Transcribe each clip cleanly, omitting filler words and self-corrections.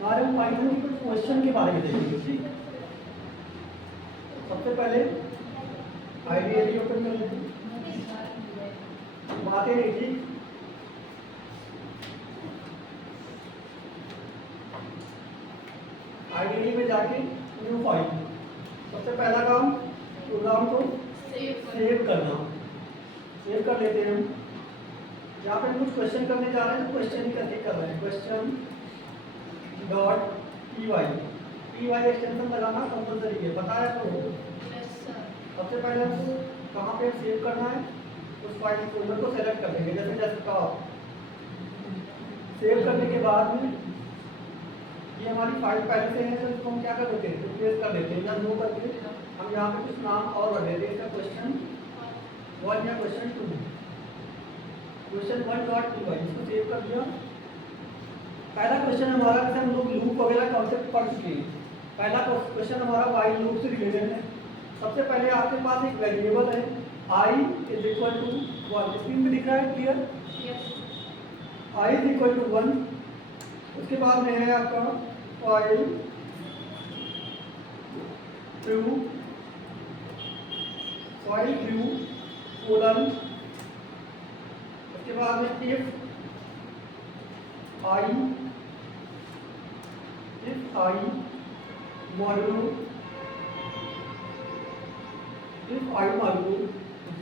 हमारे हम पाइथन के कुछ क्वेश्चन के बारे में देखेंगे। ठीक, सबसे पहले आईडीएली ओपन कर लेते हैं, बातें नहीं। ठीक, आईडीएली में जाके न्यू फाइल, सबसे पहला काम प्रोग्राम को सेव करना। सेव कर लेते हैं हम। यहाँ पे कुछ क्वेश्चन करने जा रहे हैं तो क्वेश्चन ही करके कर रहे हैं। Question dot P Y extension लगाना कंपलसरी है, बताया तो हो। सबसे पहले हमको कहाँ पे सेव करना है, उस फाइल फोल्डर को सेलेक्ट कर देंगे, जैसे डेस्कटॉप। सेव करने के बाद में ये हमारी फाइल पहले से है तो इसको हम क्या कर देते हैं, रिप्लेस कर देते हैं या नो करके हम यहाँ पे कुछ नाम और रख देते हैं। इसका क्वेश्चन 1 या question 2, question 1 dot P Y, इसको सेव कर दिया। पहला क्वेश्चन हमारा, जैसे हम लोग लूप वगैरह कॉन्सेप्ट पढ़ चुके हैं, पहला क्वेश्चन हमारा वाइल लूप से रिलेटेड है। सबसे पहले आपके पास एक वेरिएबल है i is equal to 1, screen पे दिख रहा है clear? i is equal to 1। उसके बाद में है आपका फाइल ट्रू कोलन, उसके बाद में if i modulo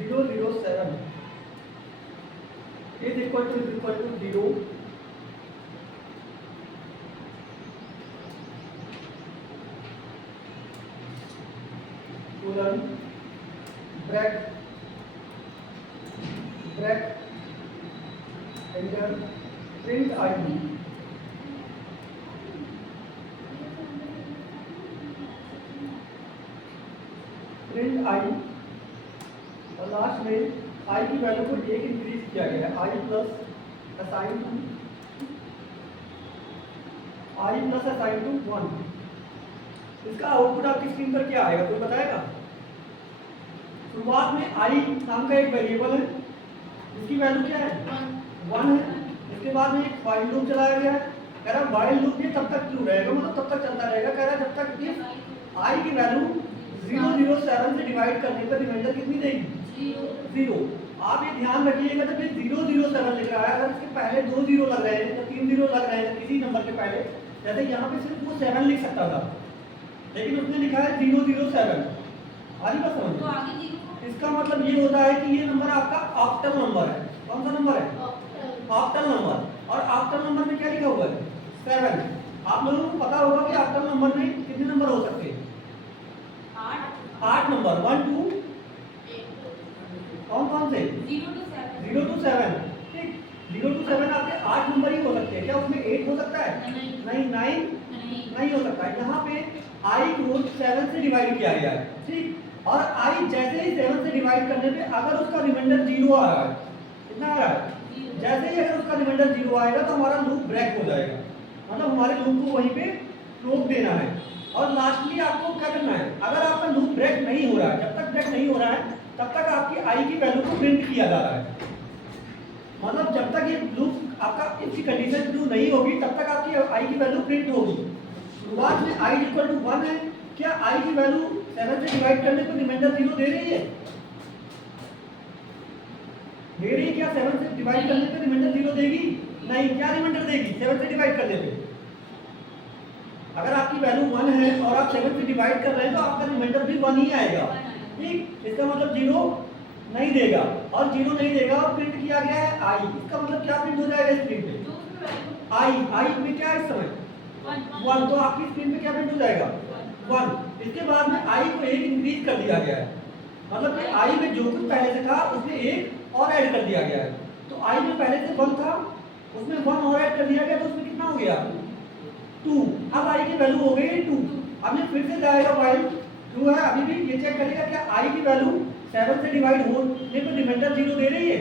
007 is equal to 0, colon bracket enter print id और लास्ट में i की वैल्यू को 1 इंक्रीज किया गया है, i प्लस असाइन टू 1। इसका आउटपुट आपकी स्क्रीन पर क्या आएगा, कोई बताएगा? शुरुआत में i नाम का एक वेरिएबल है जिसकी वैल्यू क्या है, 1 है। इसके बाद में एक वाइल लूप चलाया गया है, कह रहा वाइल लूप ये तब तक ट्रू रहेगा, मतलब तब तक चलता रहेगा, कह रहा जब तक कि i की वैल्यू 007 से डिवाइड करने पर रिमाइंडर कितनी देगी, 0। आप ये ध्यान रखिएगा, जब ये 007 लिख रहा है, अगर इसके पहले 2 0 लग रहे हैं या 3 0 लग रहे हैं किसी नंबर के पहले, जैसे यहाँ पे सिर्फ वो 7 लिख सकता था, लेकिन उसने लिखा है 007। आगे बात समझ? तो आगे इसका मतलब ये होता है कि ये नंबर आपका ऑक्टल नंबर है। कौन सा नंबर है? Octal number. और ऑक्टल नंबर में क्या लिखा हुआ है, 7। आप लोगों को पता होगा कि ऑक्टल नंबर में कितने नंबर हो सकते हैं, 8 नंबर, 1 2 कौन से 0 to 7। ठीक, 0 to 7 आपके 8 नंबर ही हो सकते हैं। क्या उसमें 8 हो सकता है? नहीं, 9 नहीं हो सकता। यहाँ पे i को 7 से डिवाइड किया गया है। ठीक, और i जैसे ही 7 से डिवाइड करने पे अगर उसका रिमाइंडर 0 आ रहा है, कितना आ रहा है, जैसे ही अगर उसका रिमाइंडर 0 आएगा तो हमारा लूप ब्रेक हो जाएगा, मतलब हमारे लूप को वहीं पे रोक देना है। और लास्टली आपको क्या करना है, अगर आपका लूप ब्रेक नहीं हो रहा है, जब तक ब्रेक नहीं हो रहा है तब तक आपकी i की वैल्यू को प्रिंट किया जा रहा है, मतलब जब तक ये लूप आपका इसकी कंडीशन ट्रू नहीं होगी तब तक आपकी i की वैल्यू प्रिंट होगी। शुरुआत में i इक्वल टू 1 है, क्या i की वैल्यू 7 से डिवाइड करने पर रिमाइंडर 0 दे रही है? दे रही है क्या? 7 से डिवाइड करने पर रिमाइंडर 0 देगी? नहीं। क्या रिमाइंडर देगी 7 से डिवाइड करने पे? अगर आपकी वैल्यू 1 है और आप 7 से डिवाइड कर रहे हैं तो आपका रिमाइंडर भी 1 ही आएगा। ठीक, इसका मतलब 0 नहीं देगा, और 0 नहीं देगा और प्रिंट किया गया है i, इसका मतलब क्या प्रिंट हो जाएगा स्क्रीन पे, i में क्या है इस समय 1, तो आपकी स्क्रीन पे क्या प्रिंट हो जाएगा 1। इसके बाद में i को 1 इंक्रीज कर दिया गया है, मतलब कि i में जो कुछ पहले से था उसमें 1 और ऐड कर दिया गया है। तो i में पहले से 1 था, उसमें 1 और ऐड कर दिया गया, तो उसमें कितना हो गया 2। अब i की वैल्यू हो गई 2। अब ये फिर से जाएगा वाइल ट्रू है, अभी भी ये चेक करेगा क्या i की वैल्यू 7 से डिवाइड होने पर रिमाइंडर 0 दे रही है,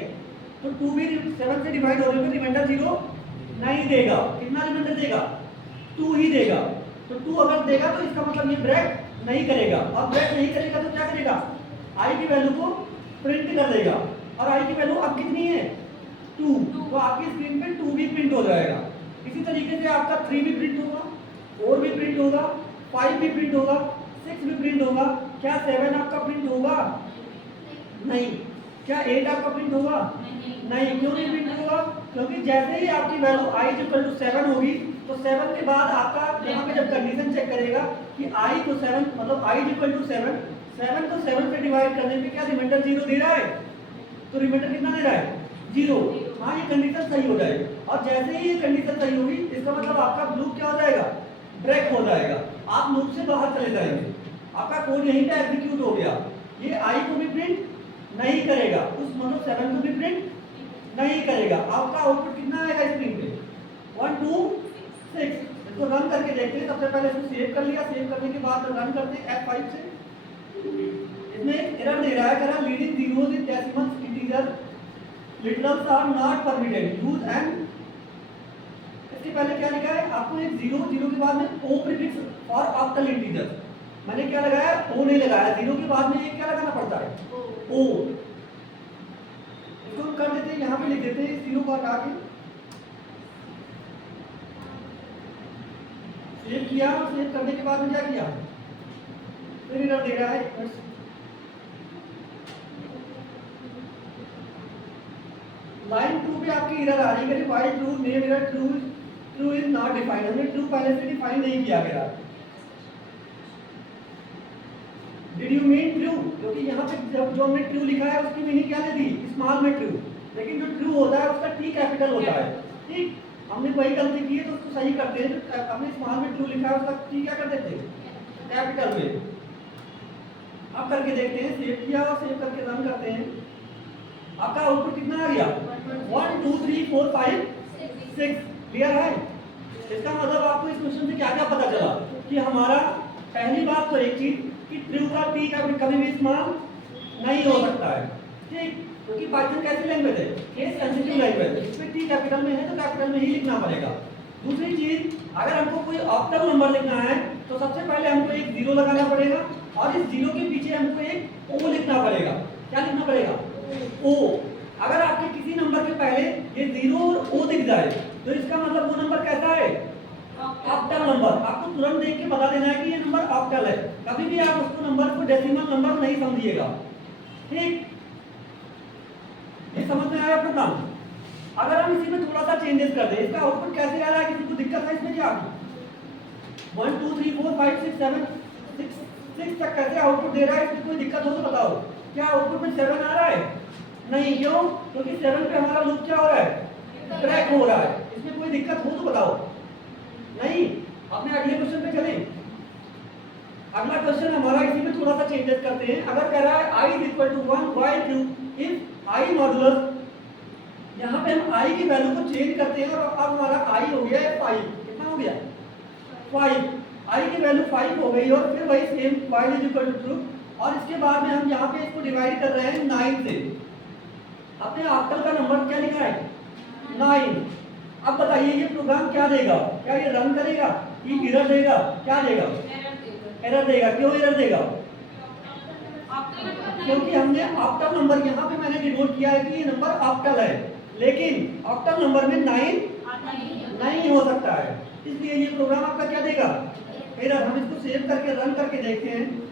तो 2 भी 7 से डिवाइड होने पर रिमाइंडर 0 नहीं देगा। कितना रिमाइंडर देगा? 2 ही देगा। तो 2 अगर देगा तो इसका मतलब ये ब्रेक नहीं करेगा, और ब्रेक नहीं करेगा तो क्या करेगा, i की वैल्यू को प्रिंट कर देगा। और i की वैल्यू अब कितनी है 2, तो आपकी स्क्रीन पे 2 भी प्रिंट हो जाएगा। इसी तरीके से आपका 3 भी प्रिंट होगा, 4 भी प्रिंट होगा, 5 भी प्रिंट होगा, 6 भी प्रिंट होगा। क्या 7 आपका प्रिंट होगा? नहीं। क्या 8 आपका प्रिंट होगा? नहीं। क्यों नहीं प्रिंट होगा? क्योंकि जैसे ही आपकी वैल्यू i इक्वल टू 7 होगी तो 7 के बाद आपका यहाँ पे जब कंडीशन चेक करेगा कि i को 7 मतलब i इक्वल टू 7, 7 को 7 से डिवाइड करने पे क्या रिमाइंडर 0 दे रहा है? तो रिमाइंडर कितना दे रहा है? 0। हाँ, ये कंडीशन सही हो जाएगी। और जैसे ही ये कंडीशन सही होगी इसका मतलब आपका लूप क्या हो जाएगा? ब्रेक हो जाएगा। आप लूप से बाहर चले जाएंगे, आपका कोड यहीं पे एग्जीक्यूट हो गया। ये i को भी प्रिंट नहीं करेगा, उस मतलब 7 को भी प्रिंट नहीं करेगा। आपका आउटपुट कितना आएगा स्क्रीन पे? 1 2 6। इसको रन करके देखते हैं। सबसे पहले इसको सेव कर लिया, सेव करने के बाद रन करते हैं F5 से। इसमें एरर दे रहा है, कह रहा है leading zeros in decimals integer literals are not permitted use and. इसके पहले क्या लिखा है? आपको एक जीरो के बाद में ओ प्रीफिक्स और ऑक्टल इंटीजर। मैंने क्या लगाया? ओ नहीं लगाया। जीरो के बाद में ये क्या लगाना पड़ता है? ओ। इसको हम कर देते हैं, यहाँ पे लिख देते हैं जीरो को हटा के। सेव किया, सेव करने के बाद में क्या किया? फिर एरर दे रहा है। लाइन 2 पे आपकी एरर आ रही है कि Y true name error true is not defined. हमने ट्रू पहले से डिफाइन नहीं किया गया। Did you mean true? क्योंकि यहाँ पे जब जो हमने ट्रू लिखा है उसकी मीनिंग क्या ले दी? स्मॉल में ट्रू। लेकिन जो ट्रू होता है उसका टी कैपिटल होता है। ठीक, हमने वही गलती की है तो उसको सही करते हैं। जो हमने स्मॉल में ट्रू लिखा है उसका टी क्या कर देते हैं? कैपिटल में। अब करके देखते हैं। सेव किया और सेव करके रन करते हैं। आपका आउटपुट कितना आ गया? 1 2 3 4 5 6। क्लियर है? इसका मतलब आपको इस क्वेश्चन से क्या क्या पता चला कि हमारा पहली बात तो एक चीज कि ट्रू का टी का कभी भी इस्तेमाल नहीं हो सकता है। ठीक, क्योंकि पाइथन कैसी लैंग्वेज है? Case sensitive language. इसमें टी कैपिटल में है तो कैपिटल में ही लिखना पड़ेगा। दूसरी चीज, अगर हमको कोई ऑक्टल नंबर लिखना है तो सबसे पहले हमको एक जीरो लगाना पड़ेगा और इस जीरो के पीछे हमको एक ओ लिखना पड़ेगा। क्या लिखना पड़ेगा? ओ। अगर आपके किसी नंबर के पहले ये जीरो और ओ दिख जाए तो इसका मतलब वो नंबर कैसा है? Octal number. आपको तुरंत देख के बता देना है कि ये नंबर ऑक्टल है। कभी भी आप उसको नंबर को डेसिमल नंबर नहीं समझिएगा। ठीक, ये समझ में आया प्रोग्राम? अगर हम इसी में थोड़ा सा चेंजेस कर दें, इसका आउटपुट कैसे आ रहा है? किसी को दिक्कत है इसमें क्या? 1 2 3 4 5 6 7 6 तक कैसे आउटपुट दे रहा है? इसमें कोई दिक्कत हो तो बताओ। क्या आउटपुट में 7 आ रहा है? नहीं। क्यों? क्योंकि 7 पे हमारा लूप क्या हो रहा है? ट्रैक हो रहा है। इसमें कोई दिक्कत हो तो बताओ। नहीं। अपने अगले क्वेश्चन पे चलें। अगला क्वेश्चन हमारा इसी में थोड़ा सा चेंजेस करते हैं। अगर कह रहा है i is equal to 1 y true if i modulus, यहाँ पे हम i की वैल्यू को चेंज करते हैं और अब हमारा i हो गया है 5। कितना हो गया? 5। i की वैल्यू 5 हो गई और फिर वही same y is equal to true और इसके बाद में हम यहाँ पे इसको डिवाइड कर रहे हैं 9 से। अपने ऑक्टल का नंबर क्या लिखा है? 9। अब बताइए ये प्रोग्राम क्या देगा? क्या ये रन करेगा? ये एरर देगा? क्या देगा? एरर देगा। क्यों एरर देगा? क्योंकि हमने ऑक्टल नंबर यहाँ पे मैंने डिनोट किया है कि ये नंबर ऑक्टल है, लेकिन ऑक्टल नंबर में 9 नहीं हो सकता है। इसलिए ये प्रोग्राम आपका क्या देगा? एरर। हम इसको सेव करके रन करके देखते हैं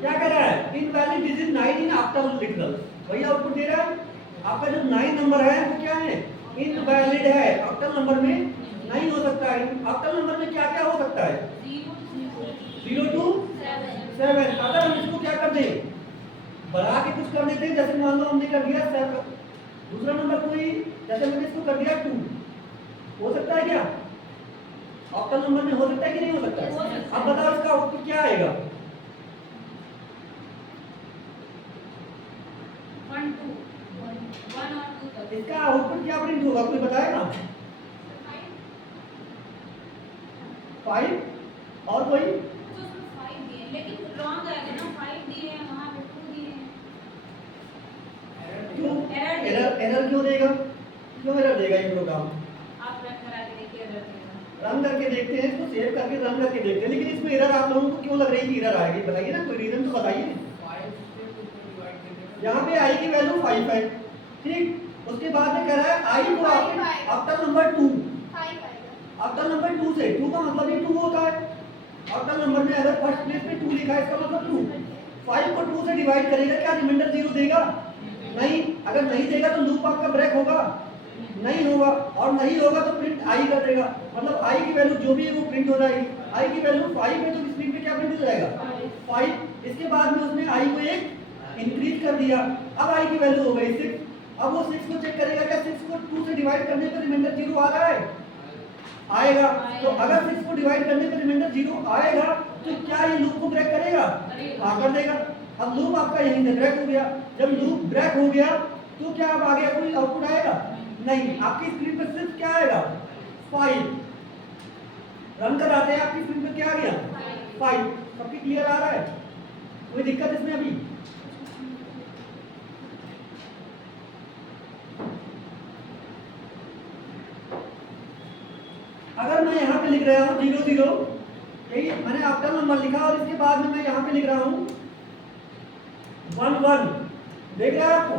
क्या कर रहा है? इनवैलिड डिजिट 9 इन ऑक्टल लिटरल। वही आउटपुट दे रहा है। आपका जो 9 नंबर है वो क्या है? इनवैलिड है। ऑक्टल नंबर में नहीं हो सकता है। ऑक्टल नंबर में क्या क्या हो सकता है? 0 to 7। अगर हम इसको क्या कर दें? बढ़ा के कुछ कर देते हैं। जैसे मान लो हमने कर दिया 7, दूसरा नंबर कोई, जैसे मैंने इसको कर दिया 2, हो सकता है क्या? ऑक्टल नंबर में हो सकता है कि नहीं हो सकता है? अब बताओ इसका आउटपुट क्या आएगा? 1 2 1 और 2 तक। इसका आउटपुट क्या प्रिंट होगा? कोई बताएगा? 5 और कोई? तो उसमें 5 दिए लेकिन रॉन्ग आएगा ना। 5 दिए हैं वहां पे 2 दिए हैं। क्यों एरर एरर क्यों देगा? क्यों एरर देगा ये प्रोग्राम? आप रन करा के देखिए एरर देगा। रन करके देखते हैं, इसको सेव करके रन करके देखते हैं। लेकिन इसमें एरर आप लोगों को क्यों लग रही है कि एरर आएगी? बताइए ना, कोई रीजन तो बताइए। यहाँ पे i की वैल्यू 5 है। ठीक, उसके बाद में कह रहा है आई को आफ्टर नंबर 2, 5 आएगा। आफ्टर नंबर 2 से 2 का मतलब ही 2 होता है। आफ्टर नंबर में अगर फर्स्ट प्लेस पे 2 लिखा है इसका मतलब 2। 5 को 2 से डिवाइड करेगा, क्या रिमाइंडर 0 देगा? नहीं। अगर नहीं देगा तो लूप आपका ब्रेक होगा? नहीं होगा। और नहीं होगा तो प्रिंट आई कर देगा, मतलब आई की वैल्यू जो भी है वो प्रिंट हो जाएगी। आई की वैल्यू 5 है तो स्क्रीन पे क्या प्रिंट हो जाएगा? 5। इसके बाद में उसने आई को एक इंक्रीज कर दिया, अब आई की वैल्यू हो गई 6। अब वो 6 को चेक करेगा, क्या 6 को 2 से डिवाइड करने पर रिमाइंडर 0 आ रहा है? आएगा। तो अगर 6 को डिवाइड करने पर रिमाइंडर 0 आएगा तो क्या ये लूप को ब्रेक करेगा? हाँ कर देगा। अब लूप आपका यहीं से ब्रेक हो गया। जब लूप ब्रेक हो गया तो क्या अब आगे कोई आउटपुट आएगा? नहीं। आपकी स्क्रीन पर सिर्फ क्या आएगा? 5। रन कराते हैं, आपकी स्क्रीन पर क्या आ गया? 5। सबकी क्लियर आ रहा है? कोई दिक्कत इसमें अभी? अगर मैं यहाँ पे लिख रहा हूँ 0 0, यही मैंने आफ्टर नंबर लिखा और इसके बाद में मैं यहाँ पे लिख रहा हूँ 1 1, देख रहे हैं आपको?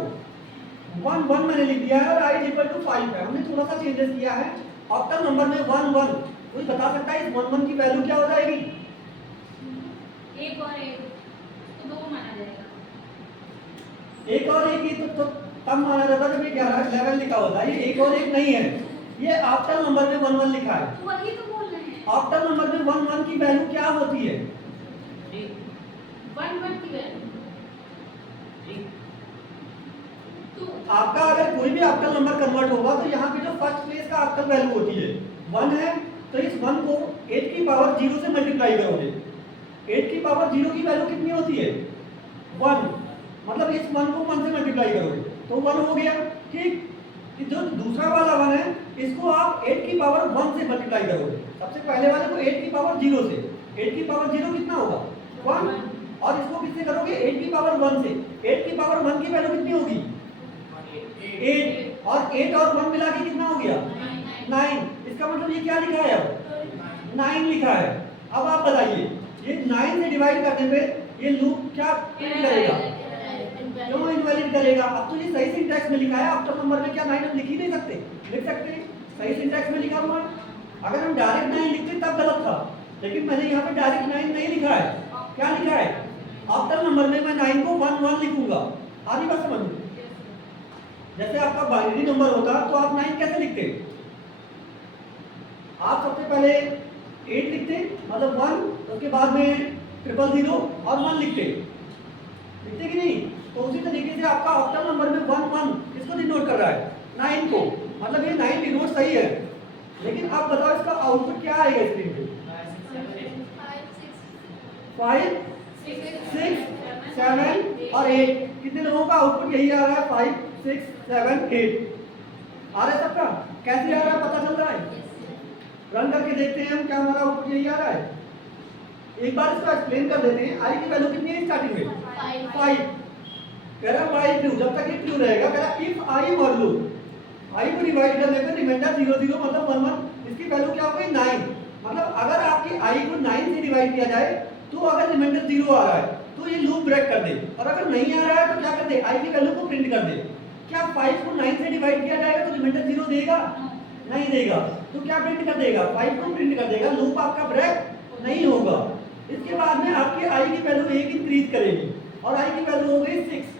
1 1 मैंने लिख दिया है और i इक्वल टू 5 है। हमने थोड़ा सा चेंजेस किया है। आफ्टर नंबर में 1 1, कोई बता सकता है इस 1 1 की वैल्यू क्या हो जाएगी? एक और एक तो 2 माना जाएगा। एक और एक ही तो तब माना जाता जब ये 11 11 लिखा होता है। ये एक और एक नहीं है, ये आफ्टर नंबर में 1 1 लिखा है। तो वही तो बोल रहे हैं। आफ्टर नंबर में 1 1 की वैल्यू क्या होती है? 1 1 की वैल्यू तो आपका अगर कोई भी ऑक्टल नंबर कन्वर्ट होगा तो यहाँ पे जो फर्स्ट प्लेस का ऑक्टल वैल्यू होती है 1 है, तो इस 1 को 8 की पावर 0 से मल्टीप्लाई करोगे। 8 की पावर 0 की वैल्यू कितनी होती है? 1। मतलब इस 1 को 1 से मल्टीप्लाई करोगे तो 1 हो गया। ठीक। जो दूसरा वाला 1 है इसको आप 8 की पावर 1 से मल्टीप्लाई करोगे। सबसे पहले वाले को 8 की पावर 0 से। 8 की पावर 0 कितना होगा? 1। और इसको किससे करोगे? 8 की पावर 1 से। 8 की पावर 1 की वैल्यू कितनी होगी? 8। और 8 और 1 मिला के कितना हो गया? 9। इसका मतलब ये क्या लिखा है? अब 9 लिखा है। अब आप बताइए ये 9 से डिवाइड करने पे ये लूप क्या प्रिंट करेगा? क्यों इनवैलिड करेगा? अब तो ये सही सिंटैक्स में लिखा है। आफ्टर नंबर में क्या 9 हम लिख ही नहीं सकते? लिख सकते हैं, सही सिंटैक्स में लिखा हुआ है। अगर हम डायरेक्ट 9 लिखते तब गलत था, लेकिन मैंने यहाँ पे डायरेक्ट 9 नहीं लिखा है। क्या लिखा है? आफ्टर नंबर में मैं 9 को 1 1 लिखूंगा। आधी बात समझ में? जैसे आपका बाइनरी नंबर होता तो आप 9 कैसे लिखते? आप सबसे पहले 8 लिखते, मतलब 1, उसके बाद में 0 0 0 और 1 लिखते कि नहीं? तो उसी तरीके से आपका ऑक्टल नंबर में 1 1 किसको डिनोट कर रहा है? 9 को। मतलब ये 9 डिनोट सही है, लेकिन आप बताओ इसका आउटपुट क्या आएगा स्क्रीन पे? 5 6 7 और 8। कितने लोगों का आउटपुट यही आ रहा है? 5 6 7 8 आ रहा है सबका? कैसे आ रहा है पता चल रहा है? रन करके देखते हैं हम क्या हमारा आउटपुट यही आ रहा है। एक बार इसको एक्सप्लेन कर देते हैं। आई की वैल्यू कितनी है स्टार्टिंग में? 5। कह रहा बाई ट्रू, जब तक ये ट्रू रहेगा कह रहा इफ आई मॉडुलो आई को डिवाइड करने पे रिमाइंडर 0 0 मतलब 1 1, इसकी वैल्यू क्या हो गई? 9। मतलब अगर आपकी आई को 9 से डिवाइड किया जाए तो अगर रिमाइंडर 0 आ रहा है तो ये लूप ब्रेक कर दे, और अगर नहीं आ रहा है तो क्या कर दे? आई की वैल्यू को प्रिंट कर दे। क्या 5 को 9 से डिवाइड किया जाएगा तो रिमाइंडर 0 देगा? नहीं देगा। तो क्या प्रिंट कर देगा? 5 को प्रिंट कर देगा। लूप आपका ब्रेक नहीं होगा। इसके बाद में आपकी आई की वैल्यू 1 इंक्रीज करेगी और आई की वैल्यू हो गई 6।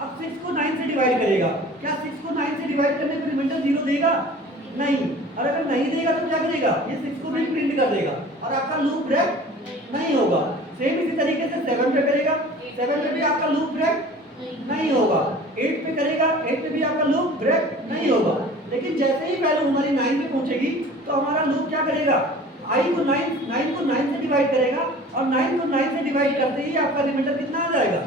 अब 6 को 9 से डिवाइड करेगा। क्या 6 को 9 से डिवाइड करने पर रिमाइंडर 0 देगा? नहीं। और अगर नहीं देगा तो क्या करेगा? ये 6 को भी प्रिंट कर देगा और आपका लूप ब्रेक नहीं होगा। सेम इसी तरीके से 7 पे करेगा, 7 पे भी आपका लूप ब्रेक नहीं होगा। 8 पे करेगा, 8 पे भी आपका लूप ब्रेक नहीं होगा। लेकिन जैसे ही वैल्यू हमारी 9 पे पहुंचेगी तो हमारा लूप क्या करेगा? आई को 9 को 9 से डिवाइड करेगा और 9 को 9 से डिवाइड करते ही आपका रिमाइंडर कितना आ जाएगा?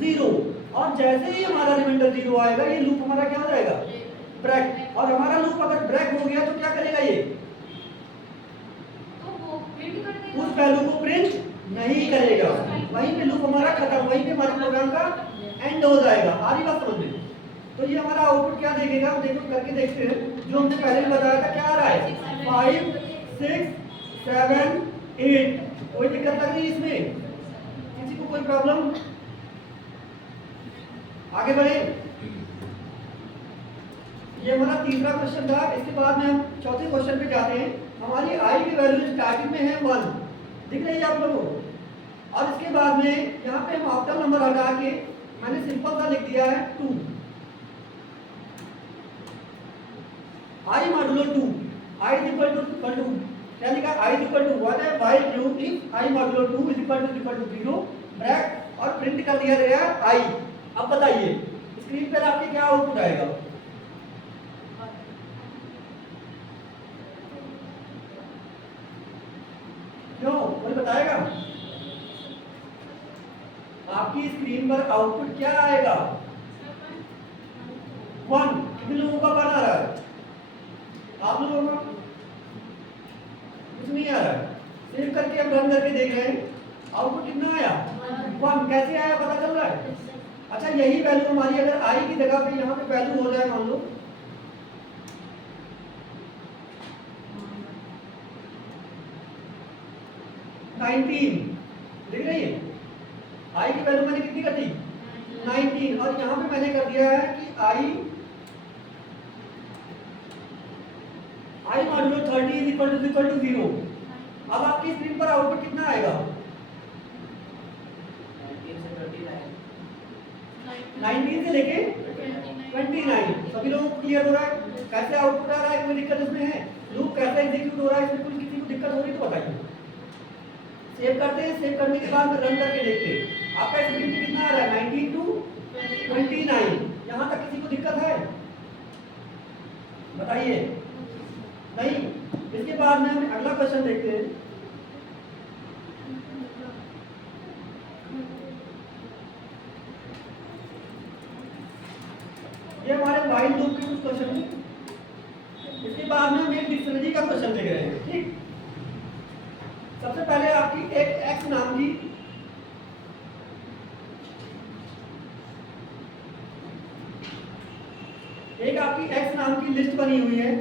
0। और जैसे ही हमारा रिमाइंडर 0 आएगा ये लूप हमारा क्या हो जाएगा? ब्रेक। और हमारा लूप अगर ब्रेक हो गया तो क्या करेगा? ये तो वो प्रिंट कर देगा। उस वैल्यू को प्रिंट नहीं करेगा। वहीं पे लूप हमारा खत्म, वहीं पे हमारे प्रोग्राम का एंड हो जाएगा। आ रही बात समझ में? तो ये हमारा आउटपुट क्या देखेगा? देखो करके देखते हैं। जो हमने पहले बताया था क्या आ रहा है? 5 6 7 8। कोई दिक्कत लग रही है इसमें? किसी को कोई प्रॉब्लम? आगे बढ़े। ये हमारा तीसरा क्वेश्चन था। इसके बाद में हम चौथे क्वेश्चन पे जाते हैं। हमारी आई की वैल्यू स्टार्टिंग में है 1, दिख रही है आप लोगों को, और इसके बाद में यहाँ पे हम ऑक्टल नंबर हटा के मैंने सिंपल सा लिख दिया है 2, I modulo 2, I is equal to क्या लिखा, आई इज इक्वल टू 1 है, while true if I modulo 2 is equal to 0 bracket और प्रिंट कर दिया गया आई। अब बताइए स्क्रीन पर आपके क्या आउटपुट आएगा? क्यों, कोई बताएगा? आपकी स्क्रीन पर आउटपुट क्या आएगा? 1। कितने लोगों का 1 आ रहा है? आप लोगों का कुछ नहीं आ रहा है। सेव करके हम रन करके देख रहे हैं, आउटपुट कितना आया? 1। कैसे आया पता चल रहा है? अच्छा, यही वैल्यू हमारी अगर आई की जगह पे यहाँ पे वैल्यू हो जाए, मान लो 19, दिख रही है? आई की वैल्यू मैंने कितनी कर दी? 19, और यहाँ पे मैंने कर दिया है कि आई मॉडुलो 30 इज इक्वल टू 0। अब आपकी स्क्रीन पर आउटपुट कितना आएगा? 19 से लेके 29। सभी लोगों को क्लियर हो रहा है कैसे आउटपुट आ रहा है? कोई दिक्कत इसमें है? लूप कैसे एग्जीक्यूट हो रहा है? इसमें कुछ किसी को दिक्कत हो रही तो बताइए। सेव करते हैं, सेव करने के बाद में रन करके देखते हैं आपका स्क्रीन पे कितना आ रहा है? 19 to 29। यहाँ तक किसी को दिक्कत है? बताइए। नहीं। इसके बाद में हम अगला क्वेश्चन देखते हैं। ये हमारे व्हाइल लूप के कुछ क्वेश्चन हैं। इसके बाद में हम एक डिक्शनरी का क्वेश्चन देख रहे हैं। ठीक, सबसे पहले आपकी एक एक्स नाम की लिस्ट बनी हुई है।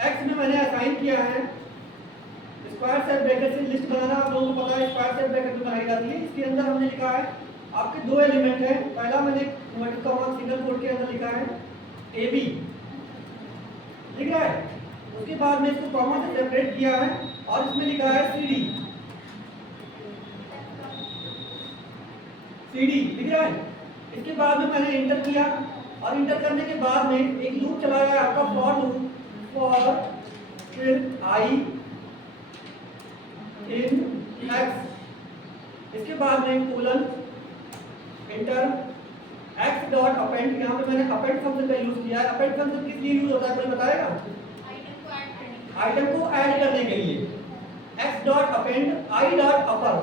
एक्स में मैंने असाइन किया है स्क्वायर सेट ब्रैकेट से लिस्ट बनाना। आप लोगों को पता है स्क्वायर सेट ब्रैकेट में बनाई जाती है। इसके अंदर हमने लिखा है आपके 2 एलिमेंट है। पहला मैंने इन्वर्टेड कॉमा सिंगल कोट के अंदर लिखा है ए बी, ठीक है। उसके बाद में इसको कॉमा से सेपरेट किया है और इसमें लिखा है सी डी, दिख रहा है। इसके बाद में मैंने इंटर किया और इंटर करने के बाद में एक लूप चलाया है आपका फॉर लूप, फॉर फिर आई इन एक्स, इसके बाद में colon inter x dot append. यहाँ पे मैंने अपेंड फंक्शन का यूज किया है। अपेंड फंक्शन किस लिए यूज होता है कोई बताएगा? आइटम को ऐड करने के लिए। X dot append I dot upper,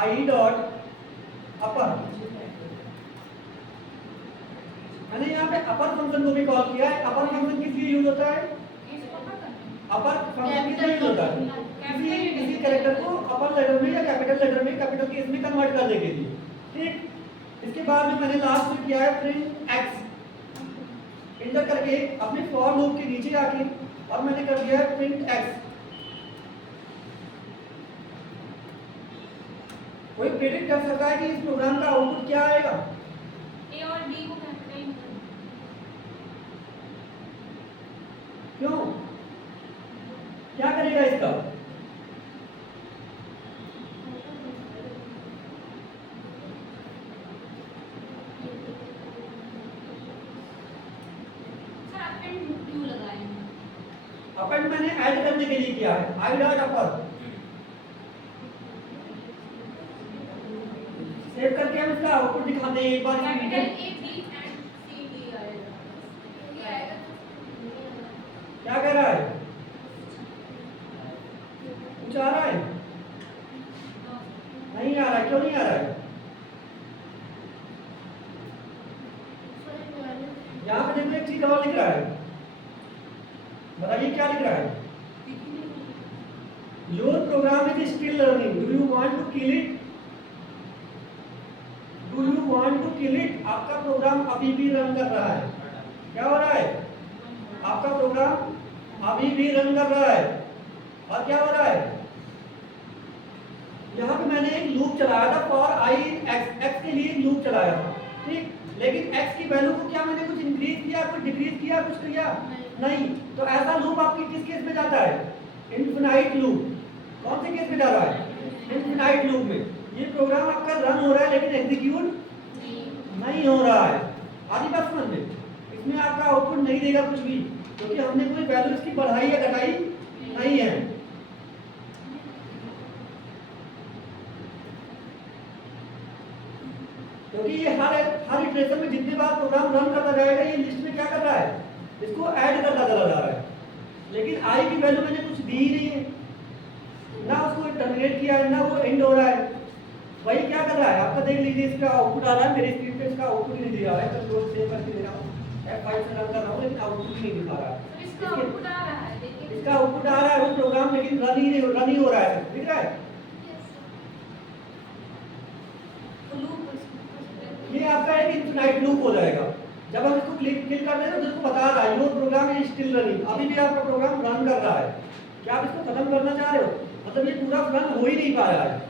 I dot upper. मैंने यहाँ पे अपर फंक्शन को भी कॉल किया है। अपर फंक्शन किस लिए यूज होता है? अपर फंक्शन किस लिए यूज होता है? किसी कैरेक्टर को अपर लेटर में या कैपिटल लेटर में, कैपिटल केस में कन्वर्ट करने के लिए, ठीक। इसके बाद में मैंने लास्ट में किया है प्रिंट एक्स। इंटर करके अपने फॉर लूप के नीचे आके और मैंने कर दिया है प्रिंट एक्स। कोई प्रेडिक्ट कर सकता है कि इस प्रोग्राम का आउटपुट क्या आएगा? ए और बी को कैपिटल क्यों, क्या करेगा इसका? अपेंड मैंने ऐड करने के लिए किया है आई डॉट अपर। सेव करके हम इसका आउटपुट दिखाते हैं एक बार। Capital A B and C D आएगा। क्या कह रहा है? कुछ आ रहा है? नहीं आ रहा है। क्यों नहीं आ रहा है? यहाँ पे देखो एक चीज और लिख रहा है, बताइए क्या लिख रहा है? Your program is still learning, do you want to kill it? Do you want to kill it? आपका प्रोग्राम अभी भी रन कर रहा है। क्या हो रहा है? आपका प्रोग्राम अभी भी रन कर रहा है। और क्या हो रहा है? यहाँ पे मैंने एक लूप चलाया था फॉर आई एक्स के लिए एक लूप चलाया था, ठीक। लेकिन एक्स की वैल्यू को क्या मैंने कुछ इंक्रीज किया, कुछ डिक्रीज किया, कुछ किया नहीं। तो ऐसा लूप आपकी किस केस में जाता है? Infinite loop. कौन से केस में जा रहा है? इनफिनाइट लूप में। ये प्रोग्राम आपका रन हो रहा है लेकिन एग्जीक्यूट नहीं हो रहा है। आदि बात समझ में? इसमें आपका आउटपुट नहीं देगा कुछ भी, क्योंकि हमने कोई वैल्यू इसकी बढ़ाई या घटाई नहीं है। क्योंकि ये हर इटरेशन में जितने बार प्रोग्राम रन करता जाएगा ये लिस्ट में क्या कर रहा है? इसको ऐड करता चला जा रहा है। लेकिन आई की वैल्यू मैंने कुछ दी ही नहीं है, ना उसको टर्मिनेट किया है, ना वो एंड हो रहा है। वही क्या कर रहा है आपका देख लीजिए, इसका आउटपुट आ रहा है, मेरी स्क्रीन पे इसका आउटपुट ही नहीं दिख रहा है। कंट्रोल सेव करके दे रहा हूँ, F5 से रन कर रहा हूँ, लेकिन आउटपुट नहीं दिखा रहा है। इसका आउटपुट आ रहा है, देखिए इसका आउटपुट आ रहा है वो प्रोग्राम, लेकिन रन ही हो रहा है। दिख रहा है? ये आपका एक इनफिनाइट लूप हो जाएगा। जब हम इसको क्लिक करते हैं तो इसको बता रहा है your program is still running, अभी भी आपका प्रोग्राम रन कर रहा है। क्या आप इसको खत्म करना चाह रहे हो? मतलब ये पूरा रन हो ही नहीं पा रहा है।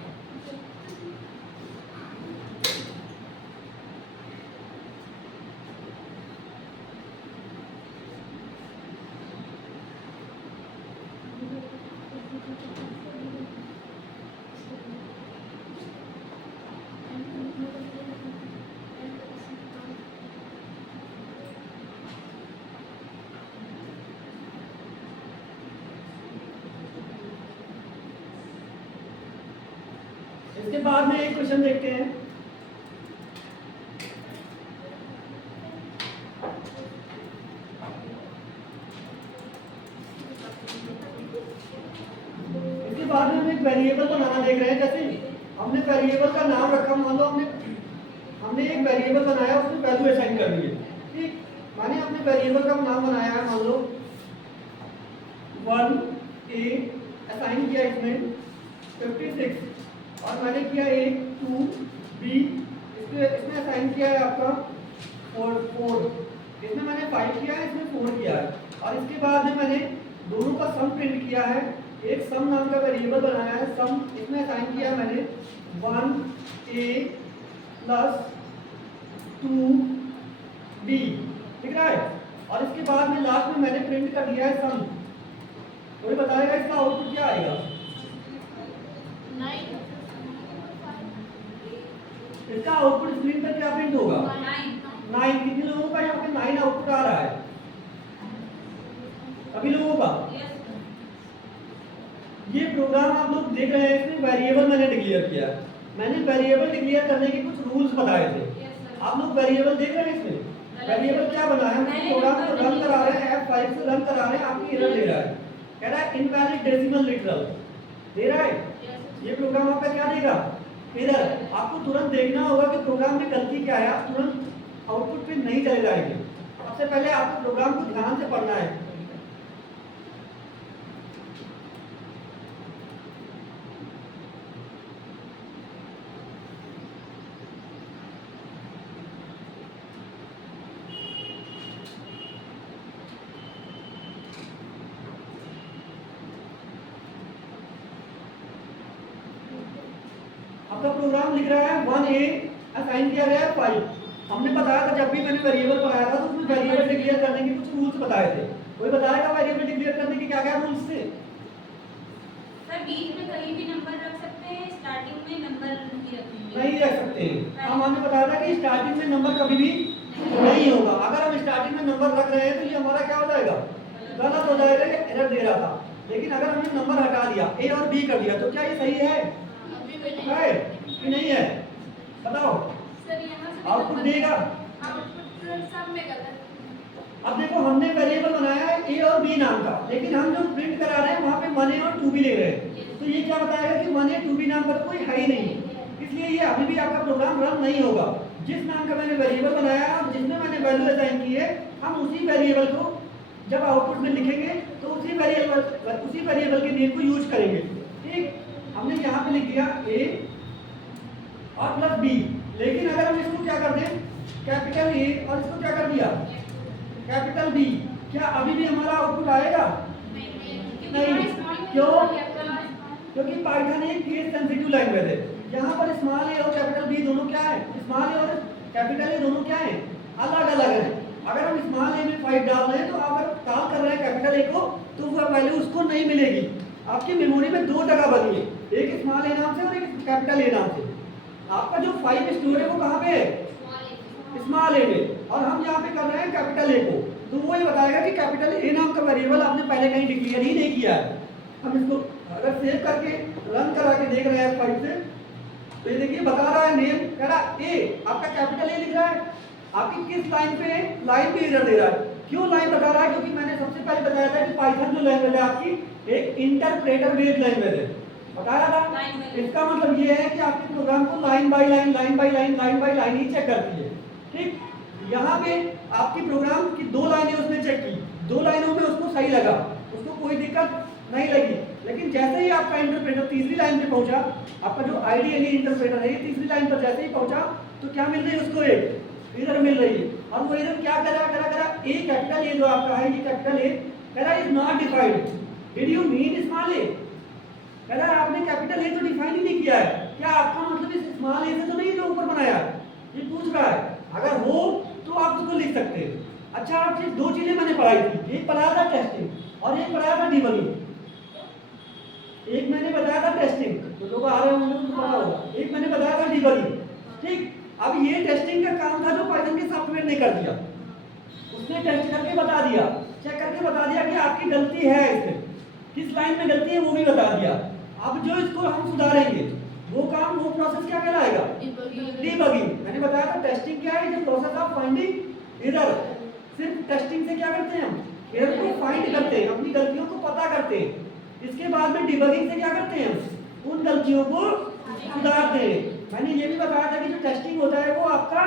इसके बाद में एक क्वेश्चन देखते हैं। इसके बाद में हम एक वेरिएबल बनाना देख रहे हैं। जैसे हमने वेरिएबल का नाम रखा, मान लो हमने एक वेरिएबल बनाया, उसमें वैल्यू असाइन कर दी है, ठीक। माने हमने वेरिएबल का नाम बनाया है, मान लो 1a असाइन किया इसमें 56, और मैंने किया 1 2 b, इसमें असाइन किया है आपका 4, इसमें मैंने 5 किया है, इसमें 4 किया है। और इसके बाद में मैंने दोनों का सम प्रिंट किया है, एक सम नाम का वेरिएबल बनाया है सम, इसमें असाइन किया मैंने 1a प्लस 2b, ठीक है। और इसके बाद में लास्ट में मैंने प्रिंट कर दिया है सम। कोई बताएगा इसका आउटपुट क्या आएगा? इसका आउटपुट स्क्रीन पर क्या प्रिंट होगा? 9। कितने लोगों का यहाँ पे 9 आउटपुट आ रहा है? सभी लोगों का? ये प्रोग्राम आप लोग देख रहे हैं, इसमें वेरिएबल मैंने डिक्लेयर किया है। मैंने वेरिएबल डिक्लेयर करने के कुछ रूल्स बताए थे। आप लोग वेरिएबल देख रहे हैं, इसमें वेरिएबल क्या बनाया है? हम प्रोग्राम को रन करा रहे हैं, F5 से रन करा रहे हैं, आपकी एरर दे रहा है, कह रहा है इनवैलिड डेसिमल लिटरल दे रहा है। ये प्रोग्राम आपका क्या देगा? एरर। आपको तुरंत देखना होगा कि प्रोग्राम में गलती क्या है, आप तुरंत आउटपुट पे नहीं चले जाएंगे। सबसे पहले आपको प्रोग्राम को ध्यान से पढ़ना है। आपका प्रोग्राम लिख रहा है 1a असाइन किया गया है 5। हमने बताया था जब भी मैंने वेरिएबल बनाया था तो उसमें वेरिएबल डिक्लेयर करने के कुछ रूल्स बताए थे। कोई बताएगा वेरिएबल डिक्लेयर करने के क्या क्या रूल्स थे? सर बीच में कहीं भी नंबर रख सकते हैं, स्टार्टिंग में नंबर नहीं रखेंगे। नहीं रख सकते हैं। हमने बताया था कि स्टार्टिंग में नंबर कभी भी नहीं होगा। अगर हम स्टार्टिंग में नंबर रख रहे हैं तो ये हमारा क्या हो जाएगा? गलत हो जाएगा, ये एरर दे रहा था। लेकिन अगर हमने नंबर हटा दिया, ए और बी कर दिया, तो क्या ये सही है कि नहीं है? बताओ। सर यहाँ से आउटपुट देगा। आउटपुट सब में गलत। अब देखो हमने वेरिएबल बनाया है ए और बी नाम का, लेकिन हम जो प्रिंट करा रहे हैं वहाँ पे 1a और 2b ले रहे हैं। तो ये क्या बताएगा कि 1a 2b नाम का कोई है ही नहीं, इसलिए ये अभी भी आपका प्रोग्राम रन नहीं होगा। जिस नाम का मैंने वेरिएबल बनाया है और जिसमें मैंने वैल्यू असाइन की है, हम उसी वेरिएबल को जब आउटपुट में लिखेंगे तो उसी वेरिएबल के नेम को यूज करेंगे, ठीक। हमने यहाँ पे लिख दिया a और प्लस b, लेकिन अगर हम इसको क्या कर दें, कैपिटल A और इसको क्या कर दिया, कैपिटल B, क्या अभी भी हमारा आउटपुट आएगा? नहीं। क्यों? क्योंकि पाइथन एक केस सेंसिटिव लैंग्वेज है। यहाँ पर स्मॉल ए और कैपिटल बी दोनों क्या है, स्मॉल ए और कैपिटल ए दोनों क्या है, अलग अलग है। अगर हम स्मॉल ए में 5 डाल रहे हैं तो अगर कॉल कर रहे हैं कैपिटल ए को तो वो वैल्यू उसको नहीं मिलेगी। आपकी मेमोरी में 2 जगह बनी है, एक स्मॉल ए नाम से और एक कैपिटल ए नाम से। आपका जो 5 स्टोर है वो कहाँ पे है, स्मॉल ए में, और हम यहाँ पे कर रहे हैं कैपिटल ए को, तो वो ये बताएगा कि कैपिटल ए नाम का वेरिएबल आपने पहले कहीं डिक्लेयर ही नहीं किया है। हम इसको अगर सेव करके रन करा के देख रहे हैं 5 से, तो ये देखिए बता रहा है नेम, कह रहा ए, आपका कैपिटल ए लिख रहा है, आपकी किस लाइन पे लाइन भी एरर दे रहा है। क्यों लाइन बता रहा है, क्योंकि मैंने सबसे पहले बताया था कि पाइथन जो लैंग्वेज है आपकी एक इंटरप्रेटर बेस्ड लैंग्वेज है, बताया था। इसका मतलब ये है कि आपके प्रोग्राम को line by line line by line ही चेक करती है, ठीक। यहाँ पे आपकी प्रोग्राम की 2 लाइनें उसने चेक की, 2 लाइनों में उसको सही लगा, उसको कोई दिक्कत नहीं लगी। लेकिन जैसे ही आपका इंटरप्रेटर तीसरी लाइन पे पहुंचा, आपका जो आईडीएल इंटरप्रेटर है ये तीसरी लाइन पर जैसे ही पहुंचा तो क्या मिल रही है उसको, एक एरर मिल रही है। और वो एरर क्या कह रहा ए कैपिटल ए जो आपका है, ये कैपिटल ए कह रहा is not defined, did you mean small A, कह रहा है आपने कैपिटल ए तो डिफाइन ही नहीं किया है, क्या आपका मतलब इस स्मॉल ए से तो नहीं जो ऊपर बनाया, ये पूछ रहा है। अगर हो तो आप उसको लिख सकते हैं। अच्छा, आप 2 चीजें मैंने पढ़ाई थी, एक पढ़ाया था टेस्टिंग और एक पढ़ाया था डिबगिंग। एक मैंने बताया था टेस्टिंग, तो लोग आ रहे होंगे उनको पता होगा, एक मैंने बताया था डिबगिंग, ठीक। अब ये टेस्टिंग का काम था जो पाइथन के सॉफ्टवेयर ने कर दिया, उसने टेस्ट करके बता दिया, चेक करके बता दिया कि आपकी गलती है, इसमें किस लाइन में गलती है वो भी बता दिया। अब जो इसको हम सुधारेंगे वो काम, वो प्रोसेस क्या कहलाएगा, डिबगिंग। मैंने बताया था टेस्टिंग क्या है, जो प्रोसेस ऑफ फाइंडिंग एरर। सिर्फ टेस्टिंग से क्या करते हैं हम, एरर को फाइंड करते हैं, अपनी गलतियों को पता करते हैं। इसके बाद में डिबगिंग से क्या करते हैं, उन गलतियों को सुधारते हैं। मैंने ये भी बताया था कि जो टेस्टिंग होता है वो आपका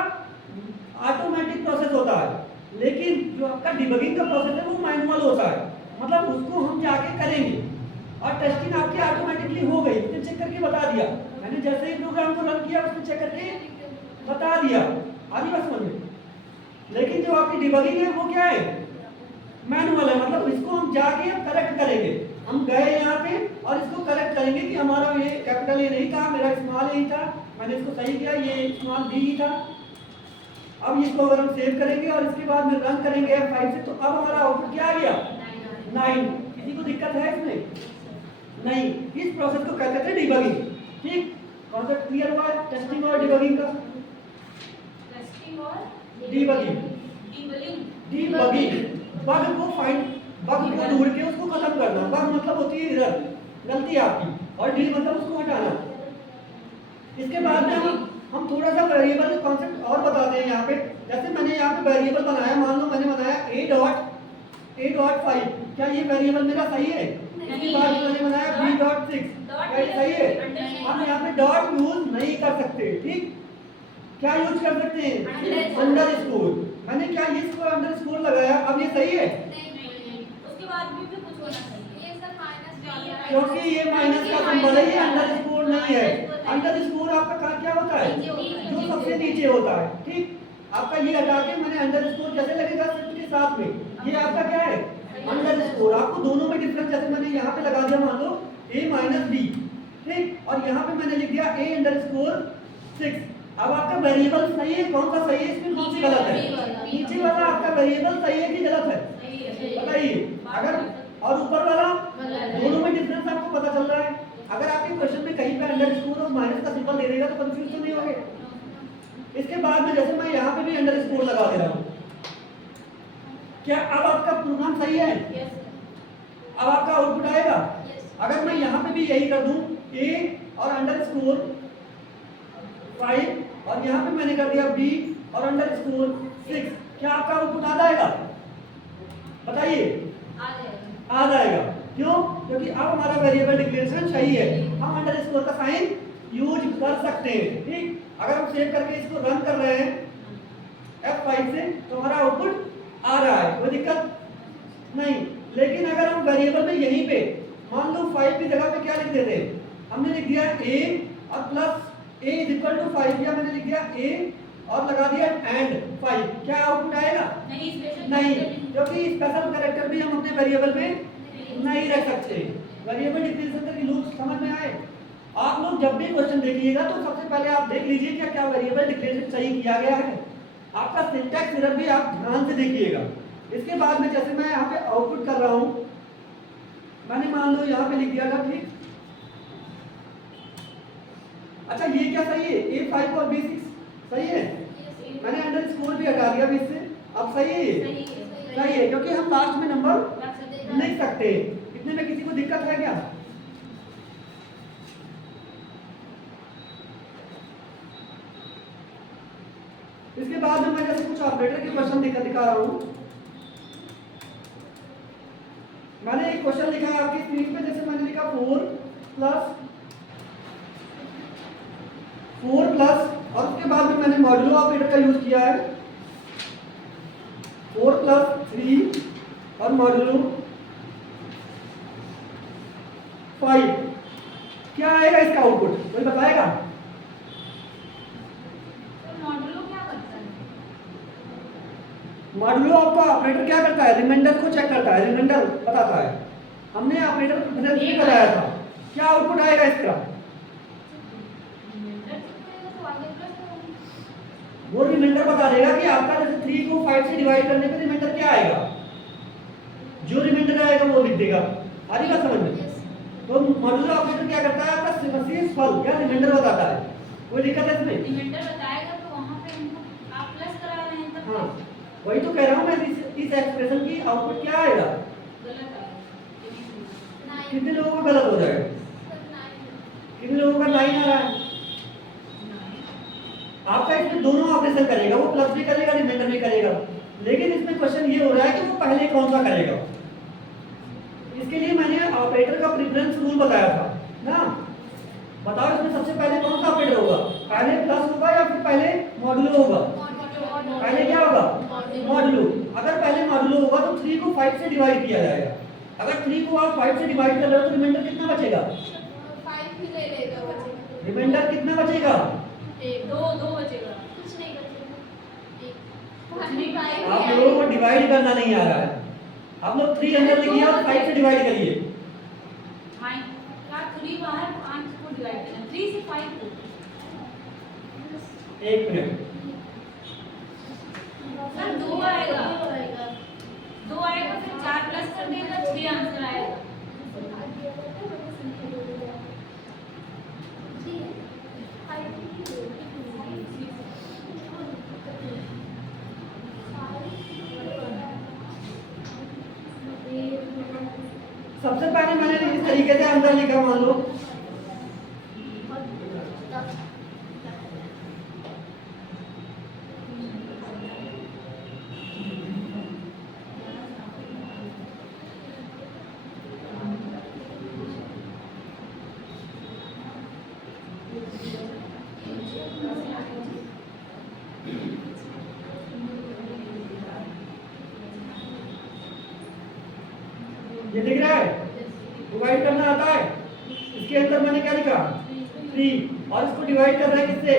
ऑटोमेटिक प्रोसेस होता है, लेकिन जो आपका डिबगिंग का प्रोसेस है वो मैनुअल होता है, मतलब उसको हम जाके करेंगे। और टेस्टिंग आपकी ऑटोमेटिकली हो गई, उसने चेक करके बता दिया, मैंने जैसे ही प्रोग्राम को रन किया उसने चेक करके बता दिया, आगे बस समझ में। लेकिन जो आपकी डिबगिंग है वो क्या है, मैनुअल है, मतलब इसको हम जाके करेक्ट करेंगे। हम गए यहाँ पे और इसको करेक्ट करेंगे कि हमारा ये कैपिटल ए नहीं था, मेरा स्मॉल ए ही था, मैंने इसको सही किया, ये स्मॉल बी ही था। अब इसको अगर हम सेव करेंगे और इसके बाद में रन करेंगे F5 से, तो अब हमारा आउटपुट क्या आ गया, 9। किसी को दिक्कत है इसमें, नहीं। इस प्रोसेस को कहते थे डिबगिंग, ठीक। कॉन्सेप्ट क्लियर हुआ है टेस्टिंग और डिबगिंग का, टेस्टिंग और डिबगिंग। बग को फाइंड, बग को ढूंढ के उसको खत्म करना, बग मतलब होती है एरर, गलती आपकी, और डी मतलब उसको हटाना। इसके बाद में हम थोड़ा सा वेरिएबल कॉन्सेप्ट और बताते हैं यहाँ पे। जैसे मैंने यहाँ पे वेरिएबल बनाया, मान लो मैंने बनाया a.5, क्या ये वेरिएबल मेरा सही है? इसके बाद मैंने बनाया b.6, क्या ये सही है? हम यहाँ पे डॉट यूज नहीं कर सकते, ठीक। क्या यूज कर सकते हैं, अंडरस्कोर। मैंने क्या ये इसको अंडरस्कोर लगाया, अब ये सही है, उसके बाद भी कुछ होना चाहिए, ये सर माइनस, क्योंकि ये माइनस का सिंबल है, ये अंडरस्कोर नहीं है। अंडरस्कोर आपका क्या होता है, जो सबसे नीचे होता है, ठीक। आपका ये हटा के मैंने अंडरस्कोर कैसे लगेगा सिर्फ के साथ में, ये आपका क्या है, अंडरस्कोर। आपको दोनों में डिफरेंस, जैसे मैंने यहाँ पे लगा दिया, मान लो a-b, ठीक, और यहाँ पे मैंने लिख दिया a_6। अब आपका वेरिएबल सही है, कौन सा सही है, इसमें कौन सी गलत है, नीचे वाला आपका वेरिएबल सही है कि गलत है, बताइए। अगर और ऊपर वाला, दोनों में डिफरेंस आपको पता चल रहा है। अगर आपके क्वेश्चन में कहीं पे अंडरस्कोर और माइनस का सिंबल दे देगा तो कंफ्यूज तो नहीं होगे। इसके बाद में जैसे मैं यहाँ पे भी अंडरस्कोर लगा दे रहा हूँ, क्या अब आपका प्रोग्राम सही है, अब आपका आउटपुट आएगा। अगर मैं यहाँ पे भी यही कर दूं, a और अंडरस्कोर 5 और यहाँ पे मैंने कर दिया b और अंडरस्कोर 6, क्या आपका आउटपुट आ जाएगा, बताइए, आ जाएगा। क्यों, क्योंकि अब हमारा वेरिएबल डिक्लेरेशन सही है, हम अंडरस्कोर का साइन यूज कर सकते हैं, ठीक। अगर हम सेव करके इसको रन कर रहे हैं F5 से, तो हमारा आउटपुट आ रहा है, कोई दिक्कत नहीं। लेकिन अगर हम वेरिएबल में यहीं पे मान लो 5 की जगह पे क्या लिख देते हैं, हमने लिख दिया a और प्लस a इक्वल टू 5, या मैंने लिख दिया a और लगा दिया एंड 5, क्या आउटपुट आएगा, नहीं, क्योंकि स्पेशल कैरेक्टर भी हम अपने वेरिएबल में नहीं रख सकते। वेरिएबल डिफरेंशिएटर की लूप समझ में आए? आप लोग जब भी क्वेश्चन देखिएगा तो सबसे पहले आप देख लीजिए क्या क्या वेरिएबल डिफरेंशिएट सही किया गया है। आपका सिंटैक्स एरर भी आप ध्यान से देखिएगा। इसके बाद में जैसे मैं यहाँ पे आउटपुट कर रहा हूँ, मैंने मान लो यहाँ पे लिख दिया था, ठीक। अच्छा ये क्या सही है? A5 और B6 सही है? मैंने अंडर स्कोर भी हटा दिया बीच से। अब सही है? सही है, क्योंकि हम लास्ट में नंबर लिख सकते हैं। इतने में किसी को दिक्कत है क्या? इसके बाद में मैं जैसे कुछ ऑपरेटर के क्वेश्चन दिखा रहा हूं। मैंने एक क्वेश्चन लिखा है आपकी स्क्रीन पे, जैसे मैंने लिखा 4 प्लस और उसके बाद में मैंने मॉड्यूलो ऑपरेटर का यूज किया है। 4 + 3 और मॉड्यूलो 5। क्या आएगा इसका आउटपुट, कोई बताएगा? मॉड्यूलो आपका ऑपरेटर क्या करता है? रिमाइंडर को चेक करता है, रिमाइंडर बताता है। हमने ऑपरेटर प्रेजेंट भी कराया था। क्या आउटपुट आएगा इसका? वो रिमाइंडर बता देगा कि आपका जैसे 3 को 5 से डिवाइड करने पे रिमाइंडर क्या आएगा। जो रिमाइंडर आएगा वो लिख देगा। आ रही बात समझ में? तो मॉड्यूलो ऑपरेटर क्या करता है? आपका शेषफल या रिमाइंडर बताता है। कोई दिक्कत है इसमें? रिमाइंडर बताएगा तो वहां पे हमको आप प्लस करा रहे हैं तब। हाँ वही तो कह रहा हूँ मैं। इस एक्सप्रेशन की आउटपुट क्या आएगा? गलत आएगा। कितने लोगों का गलत हो जाएगा? कितने लोगों का 9 आ रहा है? आपका इसमें दोनों ऑपरेशन करेगा, वो प्लस भी करेगा, रिमाइंडर भी करेगा। लेकिन इसमें क्वेश्चन ये हो रहा है कि वो पहले कौन सा करेगा। इसके लिए मैंने ऑपरेटर का प्रेफरेंस रूल बताया था ना। बताओ इसमें सबसे पहले कौन सा ऑपरेटर होगा? पहले प्लस होगा या फिर पहले मॉड्यूलो होगा? पहले क्या होगा? मॉड्यूलो। अगर पहले मॉड्यूलो होगा तो 3 को 5 से डिवाइड किया जाएगा। अगर 3 को आप 5 से डिवाइड कर रहे हो तो रिमाइंडर कितना बचेगा? 5 ही ले लेगा। रिमाइंडर कितना बचेगा? 2 बचेगा। कुछ नहीं बचेगा। आप लोगों को डिवाइड करना नहीं आ रहा है। आप लोग 3 अंदर लिखिए और 5 से डिवाइड करिए। हां का 3 बाहर 5 को डिवाइड करना, 3 से 5 को। एक मिनट सर 2 आएगा। 2 आएगा फिर 4 प्लस कर देगा, 6 आंसर आएगा। सबसे पहले मैंने इस तरीके से अंदर लिखा, मान लो ये दिख रहा है, डिवाइड करना आता है। इसके अंदर मैंने क्या लिखा? 3 और इसको डिवाइड कर रहा है किससे?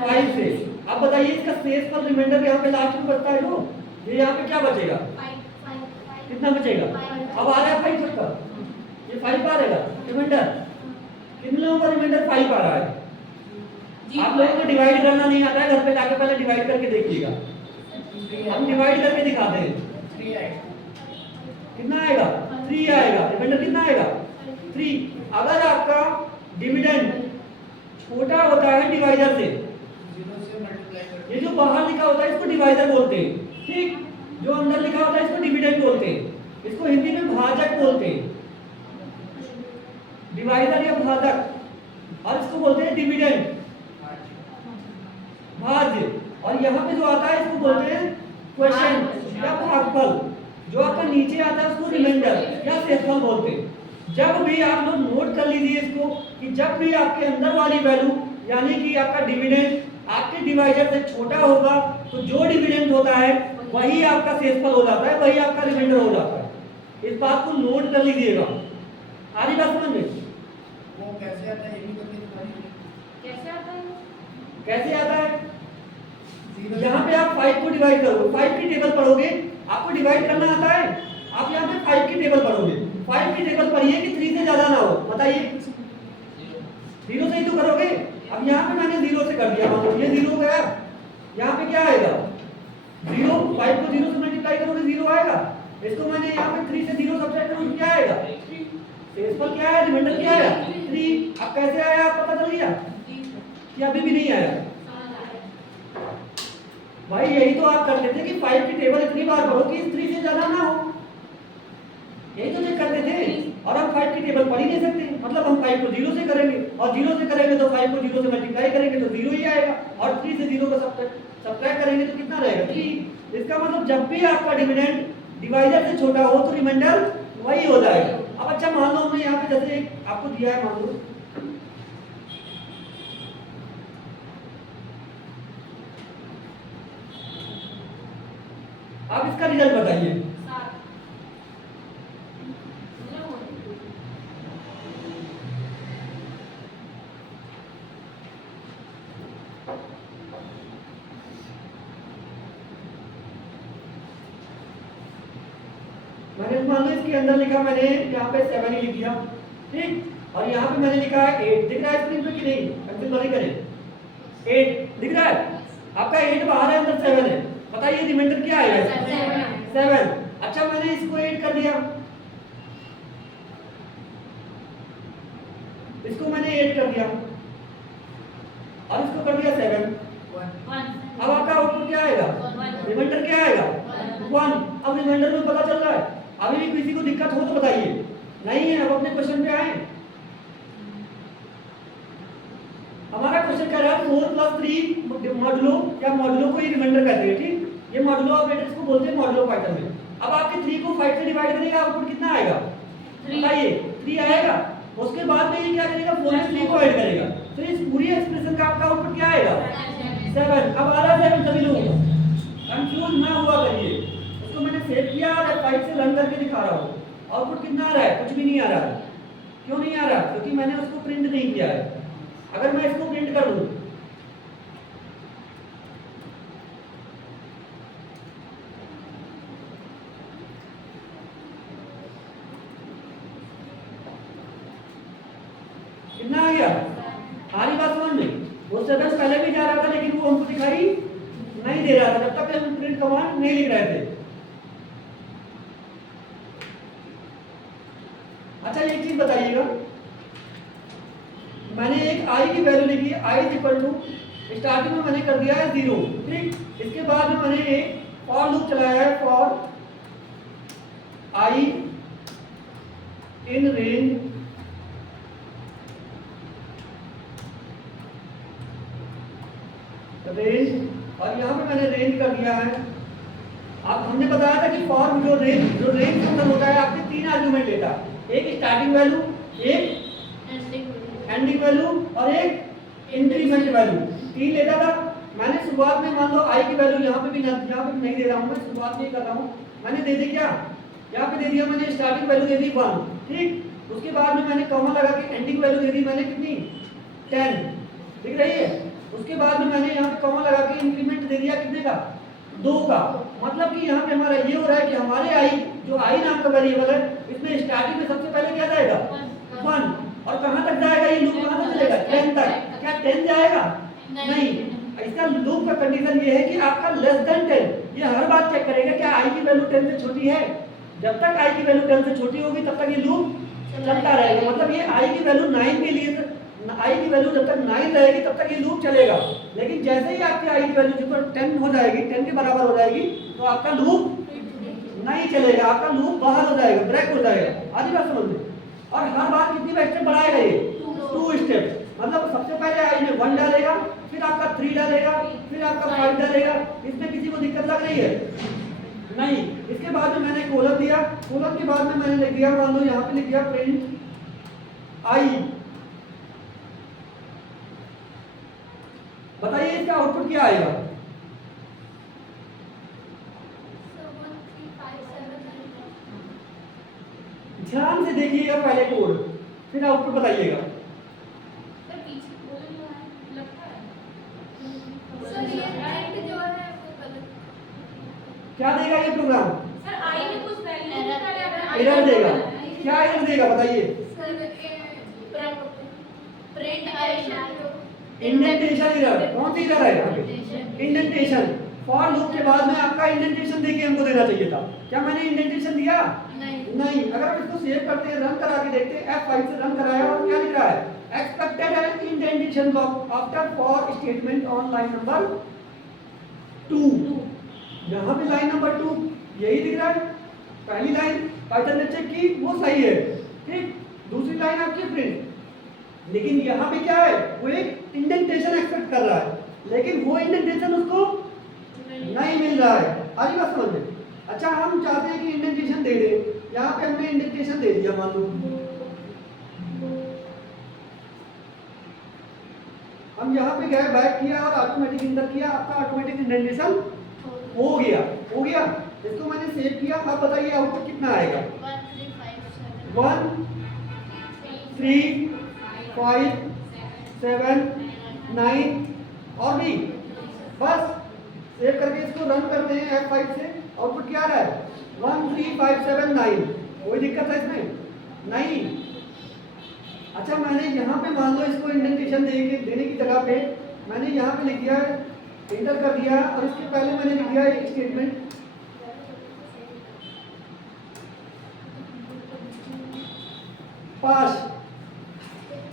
5 से। अब बताइए इसका शेष पर रिमाइंडर यहाँ पे लास्ट में बचता है जो, ये यहाँ पे क्या बचेगा? कितना बचेगा? अब आ रहा है 5 तक, ये 5 आ रहेगा रिमाइंडर। किन लोगों का रिमाइंडर 5 आ रहा है? आप लोगों को डिवाइड करना नहीं आता है, घर पे जाके पहले डिवाइड करके देखिएगा। हम डिवाइड करके दिखाते हैं। कितना आएगा? 3 आएगा। रिमाइंडर कितना आएगा? 3। अगर आपका डिविडेंड छोटा होता है डिवाइजर से, ये जो बाहर लिखा होता है इसको डिवाइजर बोलते हैं, ठीक। जो अंदर लिखा होता है इसको डिविडेंड बोलते हैं। इसको हिंदी में भाजक बोलते हैं, डिवाइजर या भाजक। और इसको बोलते हैं डिविडेंड, भाज्य। और यहाँ पे जो आता है इसको बोलते हैं क्वोशिएंट या भागफल। जो आपका नीचे आता है उसको रिमाइंडर या शेषफल बोलते हैं। जब भी आप लोग नोट कर लीजिए इसको कि जब भी आपके अंदर वाली वैल्यू यानी कि आपका डिविडेंड आपके डिवाइजर से छोटा होगा तो जो डिविडेंड होता है वही आपका शेषफल हो जाता है, वही आपका रिमाइंडर हो जाता है। इस बात को नोट कर लीजिएगा। आ रही बात समझ में? वो कैसे आता है ये भी करके कैसे आता है? कैसे आता है? यहाँ पे आप 5 को डिवाइड करोगे, 5 की टेबल पढ़ोगे, आपको डिवाइड करना आता है, आप यहाँ पे 5 की टेबल पढ़ोगे। 5 की टेबल पढ़िए कि 3 से ज्यादा ना हो, बताइए। 0 से ही तो करोगे। अब यहाँ पे मैंने 0 से कर दिया, मान लो ये 0 हो गया, यहाँ पे क्या आएगा 0, 5 को 0 से मल्टीप्लाई करोगे 0 आएगा, इसको मैंने यहाँ पे 3 से 0 सब्ट्रैक्ट करूँगी क्या आएगा, शेषफल क्या है, रिमाइंडर क्या आया 3। अब कैसे आया आप पता चल गया कि अभी भी नहीं आया। भाई यही तो आप करते थे कि 5 की टेबल इतनी बार पढ़ो कि 3 से ज्यादा ना हो, यही तो चेक करते थे। और हम 5 की टेबल पढ़ ही नहीं सकते, मतलब हम 5 को 0 से करेंगे और 0 से करेंगे तो 5 को 0 से मल्टीप्लाई करेंगे तो 0 ही आएगा, और 3 से 0 को सब्ट्रैक्ट करेंगे तो कितना रहेगा 3। इसका मतलब जब भी आपका डिविडेंड डिवाइजर से छोटा हो तो रिमाइंडर वही हो जाएगा। अब अच्छा मान लो हमने यहाँ पे जैसे एक आपको दिया है, मान लो आप इसका रिजल्ट बताइए। मैंने मान लो इसके अंदर लिखा, मैंने यहाँ पे 7 ही लिख दिया, ठीक, और यहाँ पे मैंने लिखा है 8, दिख रहा है स्क्रीन पे कि नहीं, कंफ्यूज नहीं करें, 8 दिख रहा है आपका, 8 बाहर है अंदर 7 है, बताइए रिमाइंडर क्या आएगा 7। अच्छा मैंने इसको 8 कर दिया, इसको मैंने 8 कर दिया और इसको कर दिया 7। अब आपका आउटपुट क्या आएगा, रिमाइंडर क्या आएगा 1। अब रिमाइंडर में पता चल रहा है, अभी भी किसी को दिक्कत हो तो बताइए, नहीं है। अब अपने क्वेश्चन पे आए, हमारा क्वेश्चन कह रहा है 4 + 3 मॉडुलो, या मॉडुलो को ही रिमाइंडर कहते हैं, ठीक, ये मॉडुलो ऑपरेटर्स को बोलते हैं मॉडुलो पैटर्न में। अब आपके 3 को 5 से डिवाइड करेगा, आउटपुट कितना आएगा बताइए 3 आएगा, उसके बाद में ये क्या करेगा 4 में 3 को ऐड करेगा, तो इस पूरी एक्सप्रेशन का आपका आउटपुट क्या आएगा 7। अब आ रहा है 7 सभी लोगों को, कंफ्यूज ना हुआ करिए, इसको मैंने सेव किया और F5 से रन करके दिखा रहा हूँ। आउटपुट कितना आ रहा है, कुछ भी नहीं आ रहा है, क्यों नहीं आ रहा, क्योंकि मैंने उसको प्रिंट नहीं किया है। अगर मैं इसको प्रिंट कर दूं, कितना आ गया, हमारी बात समझ में, वो 7 पहले भी जा रहा था लेकिन वो हमको दिखाई नहीं दे रहा था जब तक हम प्रिंट कमांड नहीं लिख रहे थे। अच्छा एक चीज बताइएगा, मैंने एक आई की वैल्यू लिखी है, आई इक्वल टू, स्टार्टिंग में मैंने कर दिया है 0, ठीक, इसके बाद में मैंने एक फॉर लूप चलाया है, फॉर आई इन रेंज और यहाँ पे मैंने रेंज कर दिया है। अब हमने बताया था कि फॉर जो रेंज फंक्शन होता है आपके 3 आर्गुमेंट लेता है, एक स्टार्टिंग वैल्यू, एक एंडिंग वैल्यू और एक इंक्रीमेंट वैल्यू, 3 लेता था। मैंने शुरुआत में मान लो आई की वैल्यू यहाँ पे भी नहीं दे रहा हूँ, मैं शुरुआत में ही कर रहा हूँ, मैंने दे दी क्या, यहाँ पे दे दिया मैंने स्टार्टिंग वैल्यू दे दी 1, ठीक, उसके बाद में मैंने कॉमा लगा के एंडिंग वैल्यू दे दी मैंने कितनी 10, दिख रही है, उसके बाद में मैंने यहाँ पे कॉमा लगा के इंक्रीमेंट दे दिया कितने का 2 का। मतलब कि यहाँ पे हमारा ये हो रहा है कि हमारे आई जो आई नाम का वेरिएबल है इसमें स्टार्टिंग में सबसे पहले क्या जाएगा 1, और कहाँ तक जाएगा ये लूप, कहाँ तक चलेगा 10 तक। क्या 10 जाएगा नहीं, इसका लूप का कंडीशन ये है कि आपका लेस देन 10, ये हर बार चेक करेगा क्या आई की वैल्यू 10 से छोटी है, जब तक आई की वैल्यू 10 से छोटी होगी तब तक ये लूप चलता रहेगा। मतलब ये आई की वैल्यू 9 के लिए, आई की वैल्यू जब तक 9 रहेगी तब तक ये लूप चलेगा, लेकिन जैसे ही आपकी आई की वैल्यू जब 10 हो जाएगी, 10 के बराबर हो जाएगी, तो आपका लूप नहीं चलेगा, आपका लूप बाहर हो जाएगा, ब्रेक हो जाएगा। आधी बात समझ में। और हर बार कितनी स्टेप बढ़ाएगा ये 2 स्टेप, मतलब सबसे पहले आई में 1 डालेगा, फिर आपका 3 डालेगा, फिर आपका 5 डालेगा। इसमें किसी को दिक्कत लग रही है नहीं। इसके बाद में मैंने कोलन दिया, कोलन के बाद में मैंने लिख दिया, मान लो यहाँ पे लिख दिया प्रिंट आई। बताइए इसका आउटपुट क्या आएगा, ध्यान से देखिएगा पहले कोड, फिर आउटपुट बताइएगा। क्या देगा ये प्रोग्राम, सर आई में कुछ वैल्यू एरर देगा, क्या एरर देगा बताइए? Indentation error. कौन सी एरर है यहाँ पे? इंडेंटेशन। फॉर लूप के बाद में आपका इंडेंटेशन देखिए हमको देना चाहिए था। क्या मैंने इंडेंटेशन दिया? नहीं। अगर हम इसको सेव करते हैं, रन करा के देखते हैं, F5 से रन कराया और क्या लिख रहा है? एक्सपेक्टेड है indentation block after for statement on line number 2। यहाँ पे लाइन नंबर 2 यही दिख रहा है। पहली लाइन पाइथन ने चेक की, वो सही है, ठीक। दूसरी लाइन आपकी प्रिंट, लेकिन यहाँ पे क्या है? वो एक इंडेंटेशन एक्सपेक्ट कर रहा है, लेकिन वो इंडेंटेशन उसको नहीं मिल रहा है। आगे बात समझ में? अच्छा, हम चाहते हैं कि इंडेंटेशन दे दे। यहाँ पे हमने इंडेंटेशन दे दिया, मान लो हम यहाँ पे गए, बैक किया और ऑटोमेटिक इंटर किया, आपका ऑटोमेटिक इंडेंटेशन हो गया। हो गया, इसको मैंने सेव किया। अब बताइए आउटपुट कितना आएगा? 1 3 5 7 9 और भी। बस सेव करके इसको रन करते हैं F5 से। आउटपुट क्या आ रहा है? 1 3 5 7 9। कोई दिक्कत है इसमें? नहीं। अच्छा, मैंने यहाँ पे मान लो इसको इंडेंटेशन देने की जगह पे मैंने यहाँ पे लिख दिया, एंटर कर दिया, और इसके पहले मैंने लिख दिया एक स्टेटमेंट पास,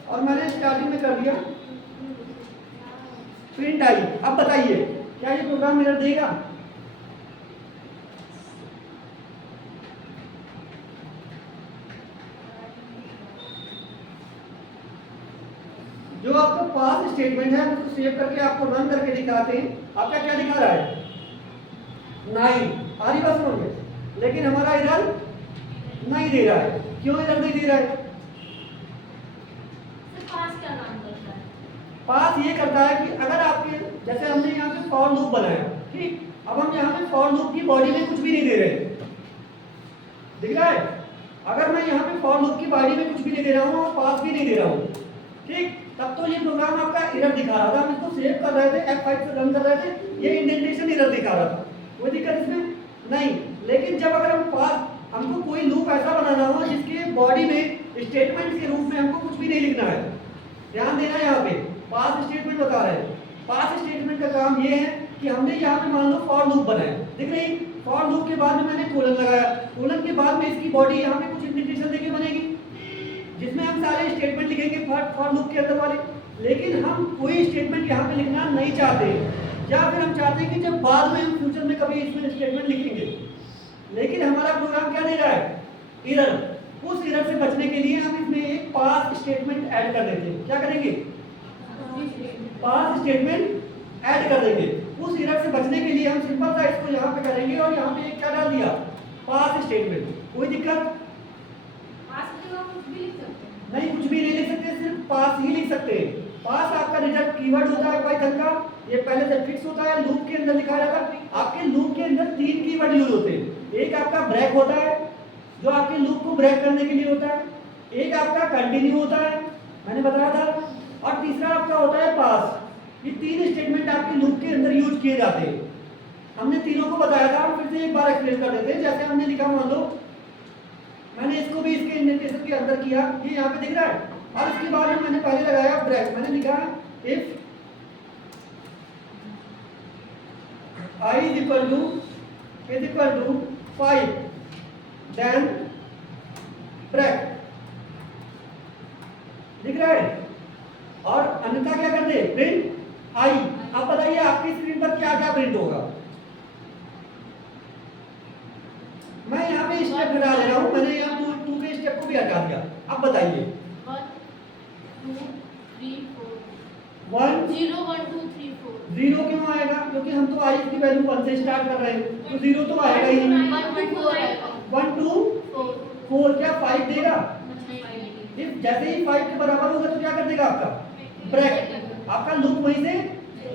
और मैंने स्टार्टिंग में कर दिया प्रिंट आई। अब बताइए क्या ये प्रोग्राम एरर देगा? जो आपका पास स्टेटमेंट है उसको सेव करके आपको रन करके दिखाते हैं, आपका क्या दिखा रहा है? 9। आ रही बात समझ में? लेकिन हमारा एरर नहीं दे रहा है। क्यों एरर नहीं दे रहा है? पास क्या काम करता है? पास ये करता है कि अगर आपके, जैसे हमने यहाँ पे फॉर लूप बनाया, ठीक। अब हम यहाँ पे फॉर लूप की बॉडी में कुछ भी नहीं दे रहे, दिख रहा है? अगर मैं यहाँ पे फॉर लूप की बॉडी में कुछ भी नहीं दे रहा हूँ और पास भी नहीं दे रहा हूँ, ठीक, तब तो ये प्रोग्राम आपका एरर दिखा रहा था। हम इसको सेव कर रहे थे, F5 से रन कर रहे थे, ये इंडेंटेशन एरर दिखा रहा था। कोई दिक्कत इसमें नहीं। लेकिन जब अगर हम पास, हमको कोई लूप ऐसा बनाना हो जिसके बॉडी में स्टेटमेंट के रूप में हमको कुछ भी नहीं लिखना है, ध्यान देना है। यहाँ पे पास स्टेटमेंट बता रहे हैं। पास स्टेटमेंट का काम ये है कि हमने यहाँ पे मान लो फॉर लूप बनाया, दिख रही? फॉर लूप के बाद में मैंने कोलन लगाया, कोलन के बाद में इसकी बॉडी यहाँ पे कुछ इंडेंटेशन देके बनेगी जिसमें हम सारे स्टेटमेंट लिखेंगे फॉर लूप के अंदर वाले। लेकिन हम कोई स्टेटमेंट यहाँ पे लिखना नहीं चाहते, या फिर हम चाहते हैं कि जब बाद में हम फ्यूचर में कभी इसमें स्टेटमेंट लिखेंगे। लेकिन हमारा प्रोग्राम क्या दे रहा है? एरर। उस एरर से बचने के लिए हम इसमें एक पास स्टेटमेंट ऐड कर देंगे। क्या करेंगे? पास स्टेटमेंट ऐड कर देंगे। उस एरर से बचने के लिए हम सिंपल सा इसको यहाँ पे करेंगे और यहाँ पे एक क्या डाल दिया? पास स्टेटमेंट। कोई दिक्कत नहीं, कुछ भी नहीं लिख सकते, सिर्फ पास ही लिख सकते हैं। पास आपका रिजल्ट कीवर्ड होता है पाइथन का, ये पहले से फिक्स होता है, लूप के अंदर लिखा जाता है। आपके लूप के अंदर 3 कीवर्ड यूज होते हैं। एक आपका ब्रेक होता है, जो आपके लूप को ब्रेक करने के लिए होता है। एक आपका कंटिन्यू होता है, मैंने बताया था, और तीसरा आपका होता है पास। ये 3 स्टेटमेंट आपके लूप के अंदर यूज किए जाते हैं। हमने तीनों को बताया था, हम फिर से एक बार एक्सप्लेन कर देते हैं। जैसे हमने लिखा, मान लो मैंने इसको भी इसके इंडेंटेशन के अंदर किया, ये यहाँ पे दिख रहा है, और इसके बाद में मैंने पहले लगाया ब्रेक। मैंने लिखा if I is equal to 5 then break, दिख रहा है? और अन्यथा क्या करते हैं? Print I. अब बताइए आपकी स्क्रीन पर क्या क्या प्रिंट होगा? मैं यहाँ पे स्टेप हटा दे रहा हूँ, मैंने यहाँ 2 के स्टेप को भी हटा दिया। अब बताइए 1 2 3 4 1 0 1 2 3 4 0 क्यों आएगा? क्योंकि हम तो आई की वैल्यू 1 से स्टार्ट कर रहे हैं, तो 0 तो आएगा ही। 1 2 4 आएगा। 1 2 4 4 क्या 5 देगा? इफ जैसे ही 5 के बराबर होगा तो क्या कर देगा आपका? ब्रेक। आपका लूप वहीं से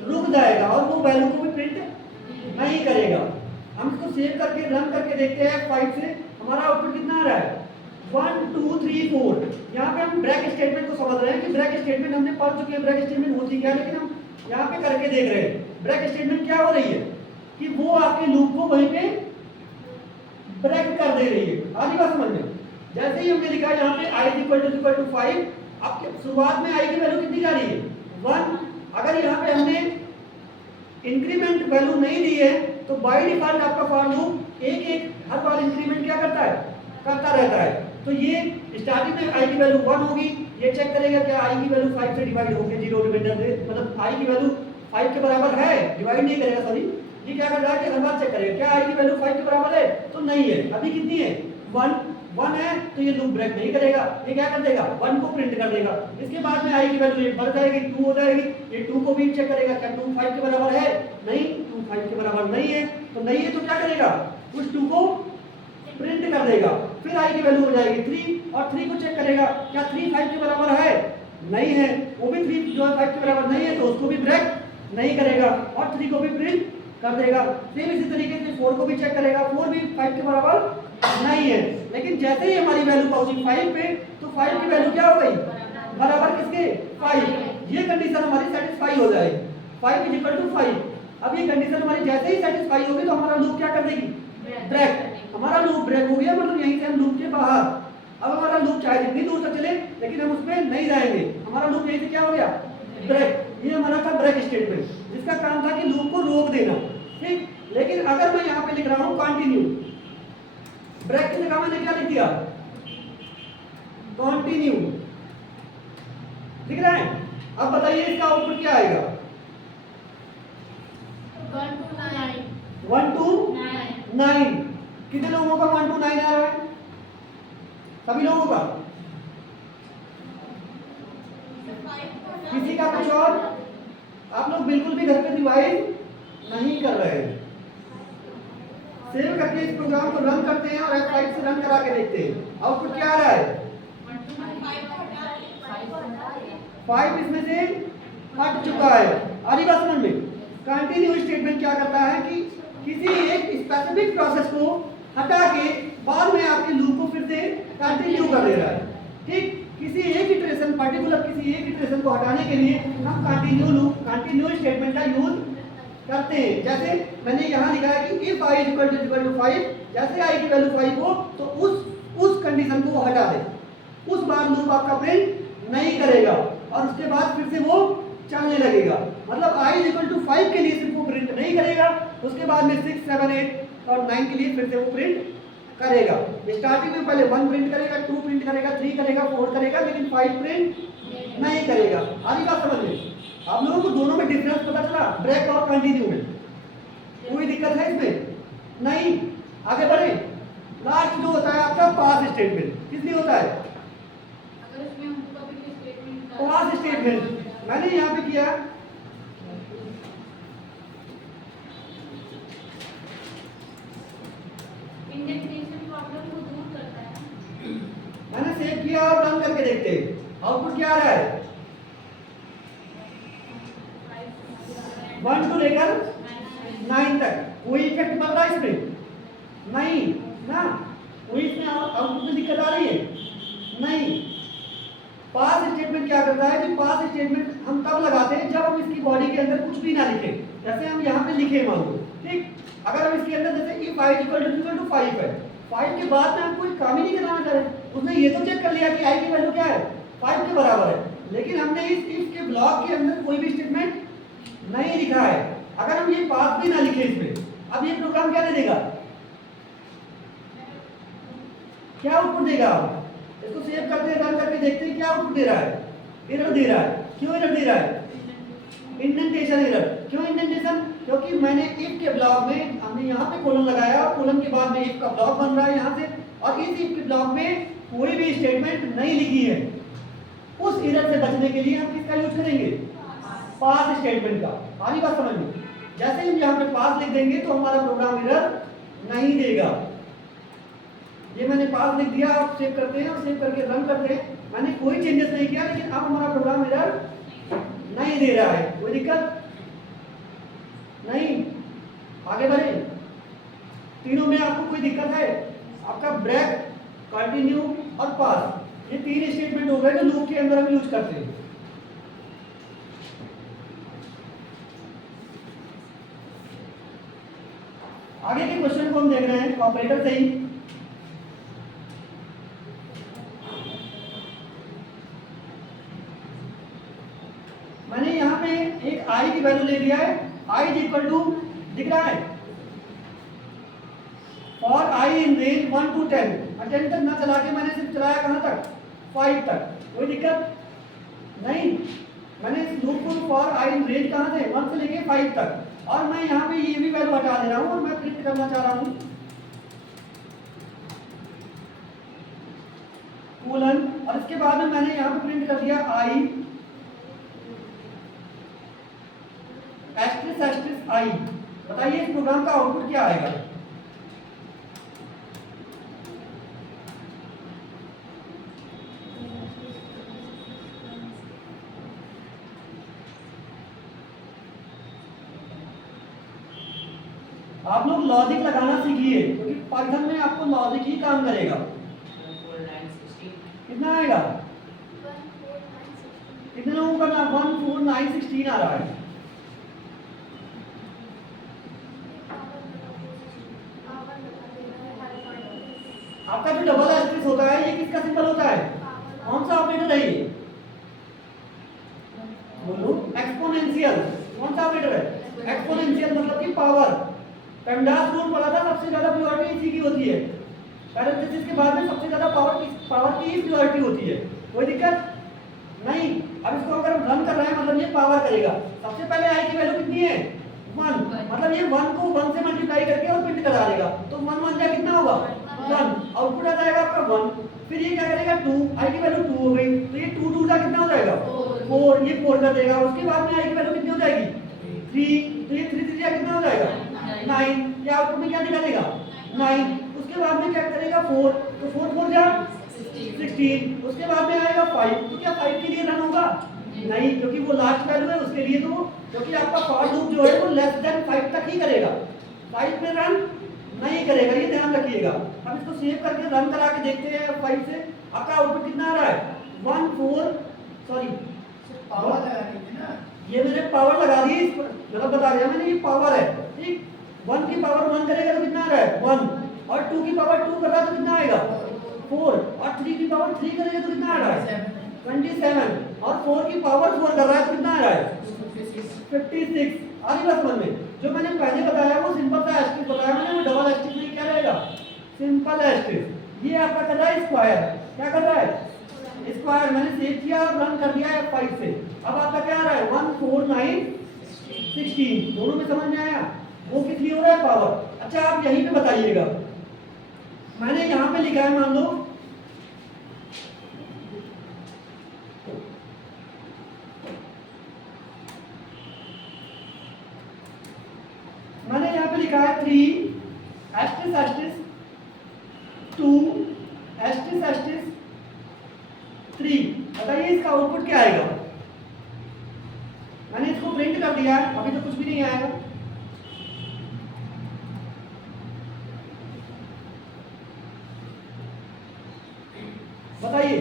रुक जाएगा और वो वैल्यू को भी प्रिंट नहीं करेगा। हम इसको सेव करके रन करके देखते हैं 5 से हमारा आउटपुट कितना आ रहा है? 1 2 3 4। यहाँ पे हम ब्रेक स्टेटमेंट को समझ रहे हैं कि ब्रेक स्टेटमेंट हमने पढ़ चुके हैं, ब्रेक स्टेटमेंट होती क्या है, लेकिन हम यहाँ पे करके देख रहे हैं। ब्रेक स्टेटमेंट क्या हो रही है कि वो आपके लूप को वहीं पे ब्रेक कर दे रही है। आधी बात समझ में? जैसे ही हमने लिखा यहाँ पे i इक्वल टू 5, आपके शुरुआत में i की वैल्यू कितनी जा रही है 1। अगर यहाँ पे हमने इंक्रीमेंट वैल्यू नहीं दी है तो बाय डिफॉल्ट आपका फॉर लूप एक एक हर बार इंक्रीमेंट क्या करता है, करता रहता है। तो ये स्टार्टिंग में i की वैल्यू 1 होगी, ये चेक करेगा क्या i की वैल्यू 5 से डिवाइड होकर 0 रिमाइंडर दे, मतलब i की वैल्यू 5 के बराबर है, डिवाइड नहीं करेगा, सॉरी ये क्या कर रहा है कि हर बार चेक करेगा क्या i की वैल्यू 5 के बराबर है, तो नहीं है। अभी कितनी है 1 है, तो ये लूप ब्रेक नहीं करेगा, ये क्या कर देगा 1 को प्रिंट कर देगा। इसके बाद में i की वैल्यू 1 बढ़ जाएगी 2 हो जाएगी, ये 2 को भी चेक करेगा क्या 2 5 के बराबर है, नहीं 2 5 के बराबर नहीं है, तो नहीं है तो क्या करेगा उस 2 को प्रिंट कर देगा। फिर i की वैल्यू हो जाएगी 3 और 3 को चेक करेगा क्या 3 5 के बराबर है, नहीं है, वो भी 3 जो है 5 के बराबर नहीं है तो उसको भी ब्रेक नहीं करेगा और 3 को भी प्रिंट कर देगा। सेम इसी तरीके से 4 को भी चेक करेगा, 4 भी 5 के बराबर नहीं है, लेकिन जैसे ही हमारी वैल्यू पहुंची 5 पे तो 5 की वैल्यू क्या हो गई बराबर किसके 5। ये कंडीशन हमारी सेटिस्फाई हो जाएगी 5 इक्वल टू 5। अब ये कंडीशन हमारी जैसे ही सेटिस्फाई होगी तो हमारा लूप क्या कर देगी ब्रेक, हमारा लूप ब्रेक हो गया, मतलब यहीं से हम लूप के बाहर। अब हमारा लूप चाहे जितनी दूर तक चले लेकिन हम उसमें नहीं जाएंगे, हमारा लूप यहीं से क्या हो गया ब्रेक। ये हमारा था ब्रेक स्टेटमेंट जिसका काम था कि लूप को रोक देना, ठीक। लेकिन अगर मैं यहाँ पे लिख रहा हूँ कंटिन्यू, ब्रेक की जगह मैंने क्या लिख दिया कंटिन्यू, दिख रहा है। अब बताइए इसका आउटपुट क्या आएगा 1 to 9। कितने लोगों का 1 to 9 आ रहा है, सभी लोगों का, किसी का कुछ और। आप लोग बिल्कुल भी घर पे रिवाइज नहीं कर रहे हैं, सेव करके इस प्रोग्राम को रन करते हैं और F5 से रन करा के देखते हैं आउटपुट क्या आ रहा है 5 इसमें से हट चुका है। आधी बात समझ में। कंटिन्यू स्टेटमेंट क्या करता है कि किसी एक स्पेसिफिक प्रोसेस को हटा के बाद में आपके लूप को फिर से कंटिन्यू कर दे रहा है, ठीक। किसी एक इटरेशन पर्टिकुलर किसी एक इटरेशन को हटाने के लिए हम कंटिन्यू स्टेटमेंट का यूज करते हैं। जैसे मैंने यहाँ लिखा है कि इफ i इक्वल टू 5, जैसे i की वैल्यू 5 हो तो उस कंडीशन को वो हटा दे, उस बार लूप आपका प्रिंट नहीं करेगा और उसके बाद फिर से वो चलने लगेगा। मतलब i इक्वल टू 5 के लिए सिर्फ वो प्रिंट नहीं करेगा, उसके बाद में 6 7 8 और 9 के लिए फिर से वो प्रिंट करेगा। स्टार्टिंग में पहले 1 प्रिंट करेगा, 2 प्रिंट करेगा, 3 करेगा, 4 करेगा, लेकिन 5 प्रिंट नहीं करेगा। आधी बात समझ में। आप लोगों को दोनों में डिफरेंस पता चला ब्रेक और कंटिन्यू में, कोई दिक्कत है इसमें नहीं। आगे बढ़े। लास्ट जो होता है आपका पास स्टेटमेंट, किस लिए होता है पास स्टेटमेंट। मैंने यहाँ पे किया इंडेंटेशन प्रॉब्लम को दूर करता है। मैंने सेव किया और रन करके देखते हैं आउटपुट क्या आ रहा है 1 to लेकर 9 तक। कोई इफेक्ट पड़ रहा है इसमें नहीं ना, कोई इसमें आउटपुट में दिक्कत आ रही है नहीं। पास स्टेटमेंट क्या करता है कि पास स्टेटमेंट हम तब लगाते हैं जब हम इसकी बॉडी के अंदर कुछ भी ना लिखें। जैसे हम यहाँ पे लिखे मान लो, ठीक। अगर हम इसके अंदर जैसे if i इक्वल टू 5 है, 5 के बाद में हम कोई काम ही नहीं कराना चाह रहे, उसने ये तो चेक कर लिया कि i की वैल्यू क्या है 5 के बराबर है, लेकिन हमने इस if के ब्लॉक के अंदर कोई भी स्टेटमेंट नहीं लिखा है। अगर हम ये पास भी ना लिखे इसमें, अब ये प्रोग्राम क्या दे देगा, क्या आउटपुट देगा। इसको सेव करते हैं, रन करके देखते हैं क्या आउटपुट दे रहा है, एरर दे रहा है। क्यों एरर दे रहा है इंडेंटेशन एरर। क्यों इंडेंटेशन, क्योंकि मैंने इफ के ब्लॉक में हमने यहाँ पे कोलन लगाया और कोलन के बाद में इफ का ब्लॉक बन रहा है यहाँ से, और इस इफ के ब्लॉक में कोई भी स्टेटमेंट नहीं लिखी है। उस एरर से बचने के लिए हम किसका यूज करेंगे पास स्टेटमेंट का। आधी बात समझ में। जैसे ही हम यहाँ पे पास लिख देंगे तो हमारा प्रोग्राम एरर नहीं देगा। ये मैंने पास लिख दिया, आप सेव करते हैं और सेव करके रन करते हैं, मैंने कोई चेंजेस नहीं किया, लेकिन अब हमारा प्रोग्राम एरर नहीं दे रहा है। कोई दिक्कत नहीं। आगे बढ़े। तीनों में आपको कोई दिक्कत है, आपका ब्रेक, कंटिन्यू और पास, ये 3 स्टेटमेंट हो गए जो लूप के अंदर हम यूज करते हैं। आगे के क्वेश्चन को हम देख रहे हैं ऑपरेटर से ही। वैल्यू ले लिया है, i इज इक्वल टू दिख रहा है for i in range 1 to 10, 10 तक ना चला के मैंने सिर्फ चलाया कहाँ तक 5 तक, कोई दिक्कत नहीं। मैंने इस लूप को फॉर i इन रेंज कहाँ से 1 से लेके 5 तक, और मैं यहाँ पे ये भी वैल्यू हटा दे रहा हूँ और मैं प्रिंट करना चाह रहा हूँ कोलन, और इसके बाद में मैंने यहाँ पे प्रिंट कर दिया i एस्ट्रिस एस्ट्रिस i। बताइए इस प्रोग्राम का आउटपुट क्या आएगा? आप लोग लॉजिक लगाना सीखिए, क्योंकि पाइथन में आपको लॉजिक ही काम करेगा। कितना आएगा? कितने लोगों का ना 1 4 9 16 आ रहा है? आपका जो डबल एस्ट्रिस होता है ये किसका सिंबल होता है? कौन सा ऑपरेटर है ये? बोलो। एक्सपोनेंशियल। कौन सा ऑपरेटर है? एक्सपोनेंशियल, मतलब कि पावर। पेमडास रूल पढ़ा था, सबसे ज्यादा प्योरिटी इसी की होती है। पैरेंथेसिस के बाद में सबसे ज्यादा पावर की ही प्योरिटी होती है, कोई दिक्कत नहीं। अब इसको अगर हम रन कर रहे हैं मतलब ये पावर करेगा। सबसे पहले i की वैल्यू कितनी है? 1, मतलब ये 1 को 1 से मल्टीप्लाई करके और प्रिंट करा देगा, तो 1 1 जा कितना होगा? 1। आउटपुट आ जाएगा आपका 1। फिर ये क्या करेगा? 2, i की वैल्यू 2 हो गई, तो ये 2 2 जा कितना हो जाएगा? 4, ये 4 कर देगा। उसके बाद में i की वैल्यू कितनी हो जाएगी? 3, तो ये 3 3 जा कितना हो जाएगा? 9। ये आउटपुट में क्या दिखा देगा? 9। उसके बाद में क्या करेगा? 4, तो 4 4 जा 16। उसके बाद में आएगा 5, तो क्या 5 के लिए रन होगा? नहीं, क्योंकि वो लास्ट वैल्यू है उसके लिए, तो क्योंकि आपका फॉर लूप जो है वो लेस देन 5 तक ही करेगा, 5 में रन नहीं करेगा, ये ध्यान रखिएगा। अब इसको सेव करके रन करा के देखते हैं 5 से आपका आउटपुट कितना आ रहा है? 1 4 सॉरी पावर लगा दीजिए ना, ये मैंने पावर लगा दी, मतलब बता दिया मैंने, ये पावर है ठीक। 1 की पावर 1 करेगा तो कितना आ रहा है? 1, और 2 की पावर 2 कर रहा है तो कितना आएगा? 4, और 3 की पावर 3 करेगा तो कितना आ रहा है? 27, और 4 की पावर 4 कर रहा है तो कितना आ रहा है? 56। आ रही बात समझ में? जो मैंने पहले बताया वो सिंपल सा एस्ट्रिस बताया मैंने, वो डबल एस्ट्रिस में क्या रहेगा? सिंपल एस्ट्रिस। ये आपका कर रहा है स्क्वायर, क्या कर रहा है? स्क्वायर। मैंने सेव किया और रन कर दिया है 5 से। अब आपका क्या आ रहा है? 1 4 9 16। दोनों में समझ में आया? वो किस लिए हो रहा है? पावर। अच्छा आप यहीं पे बताइएगा, मैंने यहाँ पे लिखा है, मान लो मैंने यहाँ पे लिखा है 3 एस्ट्रिस एस्ट्रिस 2 एस्ट्रिस एस्ट्रिस 3। बताइए इसका आउटपुट क्या आएगा? मैंने इसको प्रिंट कर दिया है, अभी तो कुछ भी नहीं आएगा। बताइए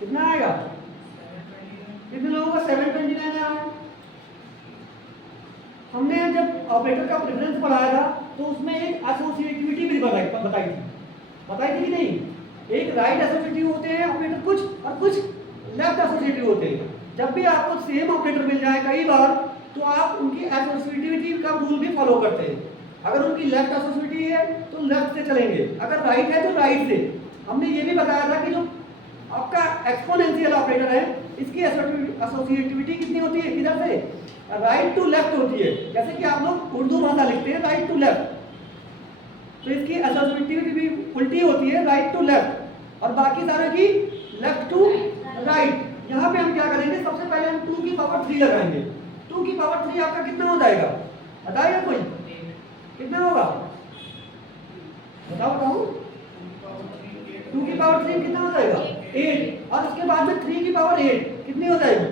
कितना आएगा? कितने लोगों का 729 आया? हमने जब ऑपरेटर का प्रेफरेंस पढ़ाया था तो उसमें एक एसोसिएटिविटी भी बताई थी कि नहीं? एक राइट एसोसिएटिव होते हैं ऑपरेटर कुछ, और कुछ लेफ्ट एसोसिएटिव होते हैं। जब भी आपको सेम ऑपरेटर मिल जाए कई बार, तो आप उनकी एसोसिएटिविटी का रूल भी फॉलो करते हैं। अगर उनकी लेफ्ट एसोसिएटिविटी है तो लेफ्ट से चलेंगे, अगर राइट है तो राइट से। हमने ये भी बताया था कि जो आपका एक्सपोनेंशियल ऑपरेटर है इसकी एसोसिएटिविटी कितनी होती है? किधर से? राइट टू लेफ्ट होती है। जैसे कि आप लोग उर्दू भाषा लिखते हैं राइट टू लेफ्ट, तो इसकी एसोसिएटिविटी भी उल्टी होती है, राइट टू लेफ्ट, और बाकी सारे की लेफ्ट टू राइट। यहाँ पे हम क्या करेंगे? सबसे पहले हम 2 की पावर 3 लगाएंगे। 2 की पावर 3 आपका कितना हो जाएगा? बताइए कोई, कितना होगा? बताओ। 2 की पावर 3 कितना हो जाएगा? 8, और उसके बाद में 3 की पावर 8 कितनी हो जाएगी?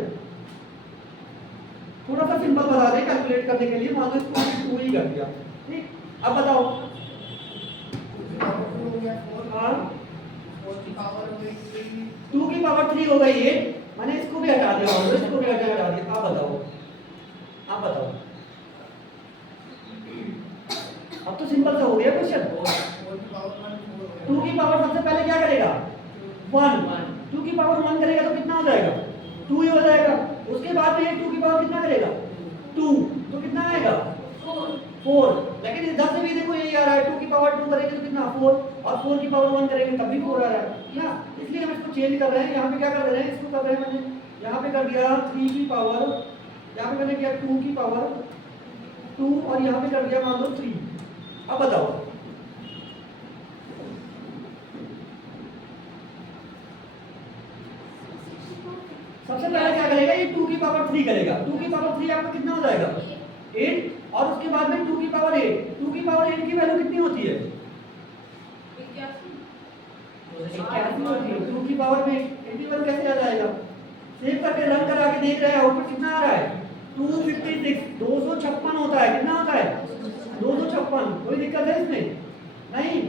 थोड़ा सा सिंपल बता दें कैलकुलेट करने के लिए, मान लो इसको 2 ही कर दिया, ठीक। अब बताओ। हाँ, 2 की पावर 3 हो गई 8, मैंने इसको भी हटा दिया, इसको भी हटा दिया। आप बताओ। अब तो सिंपल सा हो गया क्वेश्चन। 2 की पावर सबसे पहले क्या करेगा 1, 2 की पावर 1 करेगा तो कितना हो जाएगा 2 ही हो जाएगा। उसके बाद में ये 2 की पावर कितना करेगा 2, तो कितना आएगा 4। लेकिन इधर से भी देखो यही आ रहा है 2 की पावर 2 करेंगे तो कितना 4, और 4 की पावर 1 करेंगे तब भी 4 आ रहा है ना। इसलिए हम इसको चेंज कर रहे हैं, यहाँ पे क्या कर रहे हैं, इसको कर रहे हैं मैंने यहाँ पे कर दिया 3 की पावर, यहाँ पे मैंने किया 2 की पावर 2 और यहाँ पे कर दिया मान लो 3। अब बताओ सबसे पहले क्या करेगा, ये 2 की पावर 3 करेगा। 2 की पावर 3 आपका कितना हो जाएगा 8, और उसके बाद में 2 की पावर 8, 2 की पावर 8 की वैल्यू कितनी होती है 81 होती है। 2 की पावर में 81 कैसे आ जाएगा, सेव करके रन करा के देख रहे हैं आउटपुट कितना आ रहा है 256, 256 होता है। कितना होता है 256। कोई दिक्कत है इसमें नहीं।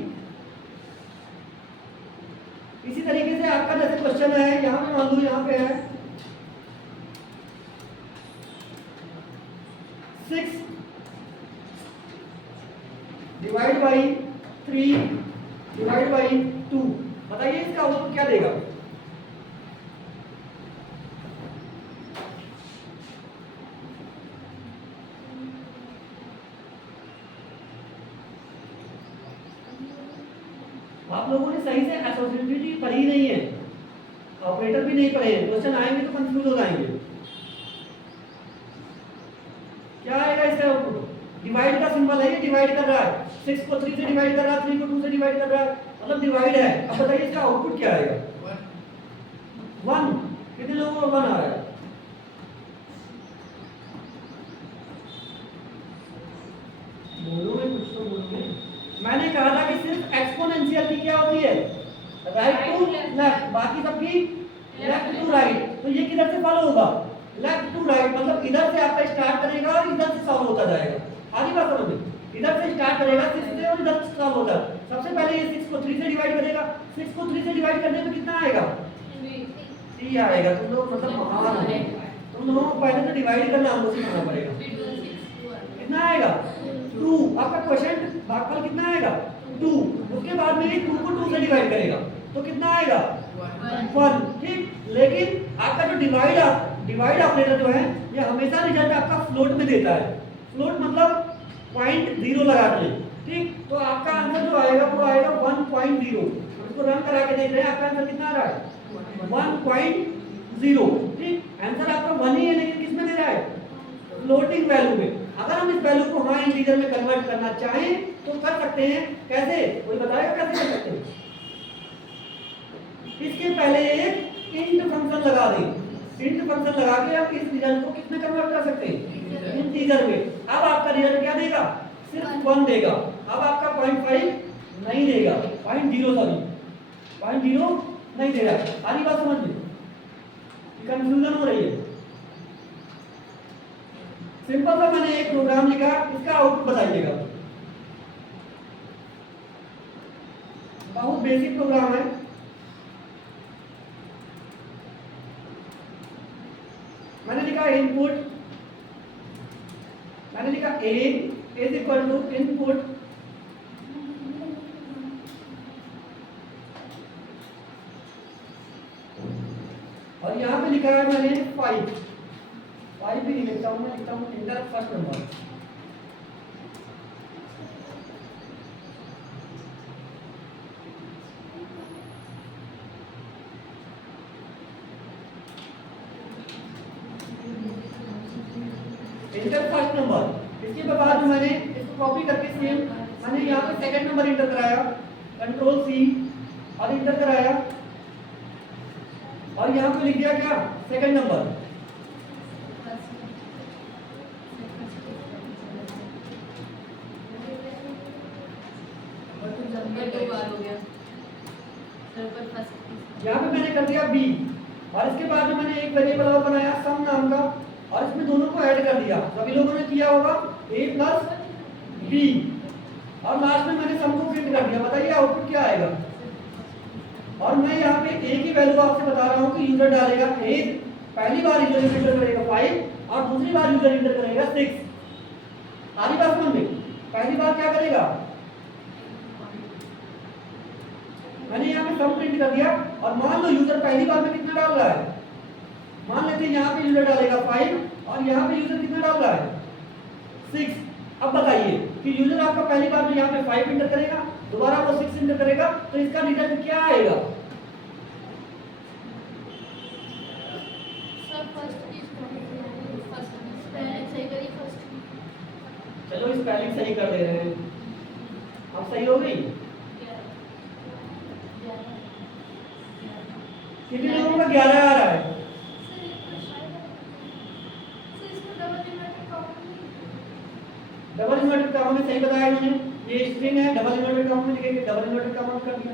इसी तरीके से आपका जैसे क्वेश्चन है यहाँ पे मान लो यहाँ पे है 6 डिवाइड बाई 3 डिवाइड बाई 2, बताइए इसका आउटपुट क्या देगा। आप लोगों ने सही से एसोसिएटिविटी पढ़ी नहीं है, ऑपरेटर भी नहीं पढ़े हैं, क्वेश्चन आएंगे तो कंफ्यूज हो जाएंगे। क्या आएगा इसका आउटपुट, डिवाइड का सिंबल है, ये डिवाइड कर रहा है, 6 को 3 से डिवाइड कर रहा है, 3 को 2 से डिवाइड कर रहा है, मतलब डिवाइड है। अब बताइए इसका आउटपुट क्या आएगा 1। कितने लोगों को 1 आ रहा है, बोलो में कुछ तो बोलो। मैंने कहा था कि सिर्फ एक्सपोनेंशियल की क्या होती है राइट टू लेफ्ट, बाकी सबकी लेफ्ट टू राइट। तो ये किधर से फॉलो होगा लेफ्ट टू राइट, मतलब इधर से आपका स्टार्ट करेगा और इधर से सॉल्व होता जाएगा। आगे बात समझ में, इधर से स्टार्ट करेगा 6 से और इधर से सॉल्व होता है। सबसे पहले ये 6 को 3 से डिवाइड करेगा, 6 को 3 से डिवाइड करने पे कितना आएगा 3 आएगा। तुम लोग मतलब महान हो, तुम लोगों को पहले तो डिवाइड करना हमको सिखाना पड़ेगा। कितना आएगा 2, आपका क्वेश्चन भागफल कितना आएगा 2। उसके बाद में ये 2 को 2 से डिवाइड करेगा तो कितना आएगा 1, ठीक। लेकिन आपका जो डिवाइड ऑपरेटर जो है ये हमेशा रिजल्ट आपका फ्लोट में देता है। फ्लोट मतलब 0.0 लगा के, ठीक। तो आपका आंसर जो आएगा वो आएगा 1.0। इसको रन करा के देख रहे हैं, आपका आंसर कितना आ रहा है 1.0, ठीक। आंसर आपका 1 ही है, लेकिन किस में दे रहा है फ्लोटिंग वैल्यू में। अगर हम इस वैल्यू को हमारे इंटीजर में कन्वर्ट करना चाहें तो कर सकते हैं। कैसे, कोई बताएगा कैसे कर सकते हैं। इसके पहले एक इंट फंक्शन लगा दें। इंट फंक्शन लगा के आप इस रिजल्ट को किस में कन्वर्ट कर सकते हैं इंटीजर में। अब आपका रिजल्ट क्या देगा सिर्फ 1 देगा। अब आपका 0.5 नहीं देगा, 0.0 सॉरी 0.0 नहीं दे रहा। आधी बात समझ में, कंफ्यूजन हो रही है। सिंपल सा मैंने एक प्रोग्राम लिखा, इसका आउटपुट बताइएगा। बहुत बेसिक प्रोग्राम है। मैंने लिखा इनपुट, मैंने लिखा a is equal to input और यहां पे लिखा है मैंने 5 भी नहीं लिखता हूं, मैं लिखता हूं inter first number. Inter first number. इसके बाद मैंने इसको कॉपी करके सेम मैंने यहाँ पे सेकंड नंबर इंटर कराया, कंट्रोल C और इंटर कराया और यहाँ पे लिख दिया क्या सेकंड नंबर। यहाँ पे मैंने कर दिया B और इसके बाद में मैंने एक वेरिएबल और बनाया सम नाम का और इसमें दोनों को ऐड कर दिया। सभी लोगों ने किया होगा a प्लस b और लास्ट में मैंने सम को प्रिंट कर दिया। बताइए आउटपुट क्या आएगा। और मैं यहाँ पे a की वैल्यू आपसे बता रहा हूँ कि यूजर डालेगा a, पहली बार यूजर इंटर करेगा 5 और दूसरी बार यूजर इंटर करेगा 6। आधी बात समझ में, पहली बार क्या करेगा मैंने यहाँ पे सम प्रिंट कर दिया और मान लो यूजर पहली बार में कितना डाल रहा है, मान लेते हैं यहाँ पे यूजर डालेगा 5 और यहाँ पे यूजर कितना डाल रहा है 6। अब बताइए कि यूजर आपका पहली बार में यहाँ पे 5 इंटर करेगा, दोबारा वो 6 इंटर करेगा, तो इसका रिजल्ट क्या आएगा? सर फर्स्ट इज फर्स्ट पहले सही करी फर्स्ट। चलो स्पेलिंग सही कर दे रहे हैं, अब सही हो गई। कितने लोगों का 11 आ रहा है? डबल इन्वर्टेड कॉमा में सही बताया मैंने, ये स्ट्रिंग है, डबल इन्वर्टेड कॉमा में लिखेंगे, डबल इन्वर्टेड कॉमा कर दिया।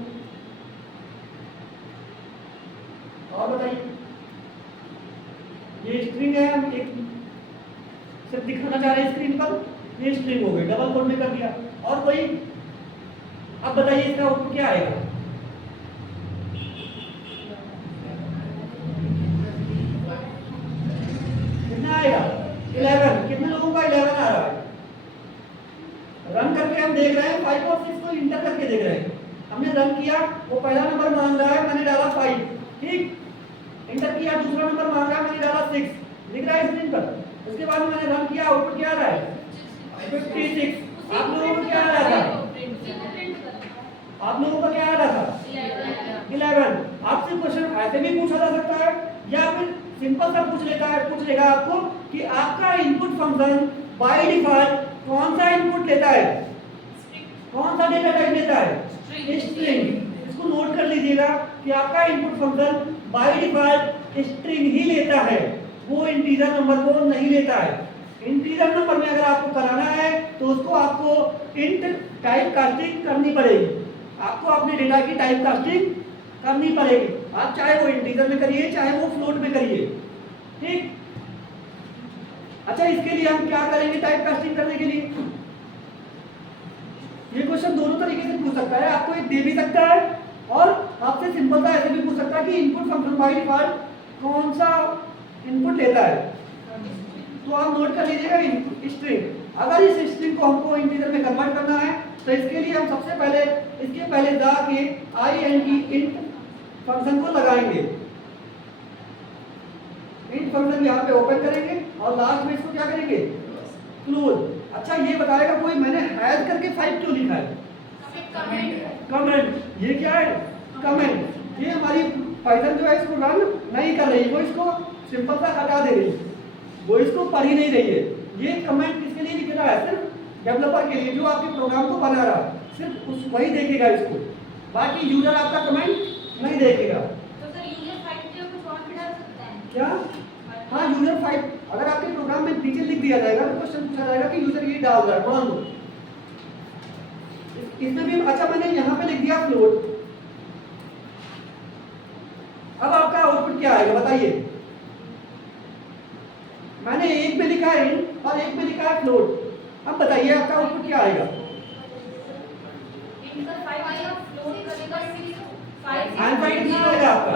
और बताइए, ये स्ट्रिंग है, हम एक सिर्फ दिखाना चाह रहे हैं स्क्रीन पर, ये स्ट्रिंग हो गई, डबल कोड में कर दिया। और कोई, अब बताइए इसका आउटपुट क्या आएगा? कितना आएगा? 11। कितने लोगों का 11 आ रहा है? रन करके हम देख रहे हैं 5 और 6 को इंटर करके देख रहे हैं। हमने रन किया, वो पहला नंबर मांग रहा है, मैंने डाला 5, ठीक, इंटर किया, दूसरा नंबर मांग रहा है, मैंने डाला 6, दिख रहा है स्क्रीन पर। उसके बाद मैंने रन किया, आउटपुट क्या आ रहा है? 56। आप लोगों को क्या आ रहा था? आप लोगों का क्या आ रहा था? 11। आपसे क्वेश्चन ऐसे भी पूछा जा सकता है या फिर सिंपल सा पूछ लेगा आपको कि आपका इनपुट फंक्शन बाय डिफॉल्ट कौन सा इनपुट लेता है, कौन सा डेटा टाइप लेता है? स्ट्रिंग। इसको नोट कर लीजिएगा कि आपका input function by default string ही लेता है, वो इंटीजर नंबर को नहीं लेता है। इंटीजर नंबर में अगर आपको कराना है तो उसको आपको इंट टाइप कास्टिंग करनी पड़ेगी, आपको अपने डेटा की टाइप कास्टिंग करनी पड़ेगी। आप चाहे वो इंटीजर में करिए, चाहे वो फ्लोट में करिए, ठीक। अच्छा, इसके लिए हम क्या करेंगे टाइप कास्टिंग करने के लिए? ये क्वेश्चन दोनों तरीके से पूछ सकता है, आपको एक दे भी सकता है और आपसे सिंपल सा ऐसे भी पूछ सकता है कि इनपुट फंक्शन बाय डिफॉल्ट कौन सा इनपुट लेता है। तो आप नोट कर लीजिएगा स्ट्रिंग। अगर इस स्ट्रिंग को हमको इंटीजर में कन्वर्ट करना है तो इसके लिए हम सबसे पहले इसके पहले जाके int फंक्शन को लगाएंगे। int फंक्शन यहाँ पे ओपन करेंगे और लास्ट में इसको क्या करेंगे? क्लोज। अच्छा, ये बताएगा कोई मैंने हैज करके 5 क्यों लिखा है? कमेंट। ये क्या है? कमेंट। ये हमारी पाइथन जो है इसको रन नहीं कर रही, वो इसको सिंपल सा हटा दे रही, वो इसको पढ़ ही नहीं रही है। ये कमेंट किसके लिए लिख रहा है? सिर्फ डेवलपर के लिए, जो आपके प्रोग्राम को बना रहा है, सिर्फ उस वही देखेगा इसको, बाकी यूजर आपका कमेंट नहीं देखेगा। तो सर यूजर 5 के कुछ और भी डाल सकता है क्या? हाँ, यूजर 5 अगर आपके प्रोग्राम में नीचे लिख दिया जाएगा तो क्वेश्चन पूछा जाएगा कि यूजर ये डाल रहा है, मान लो इसमें भी। अच्छा, मैंने यहाँ पे लिख दिया फ्लोट। अब आपका आउटपुट क्या आएगा बताइए? मैंने एक में लिखा है int और एक में लिखा है फ्लोट। अब बताइए आपका आउटपुट क्या आएगा? इनका 5 का फ्लोट करेगा 5 आंसर कितना आएगा आपका?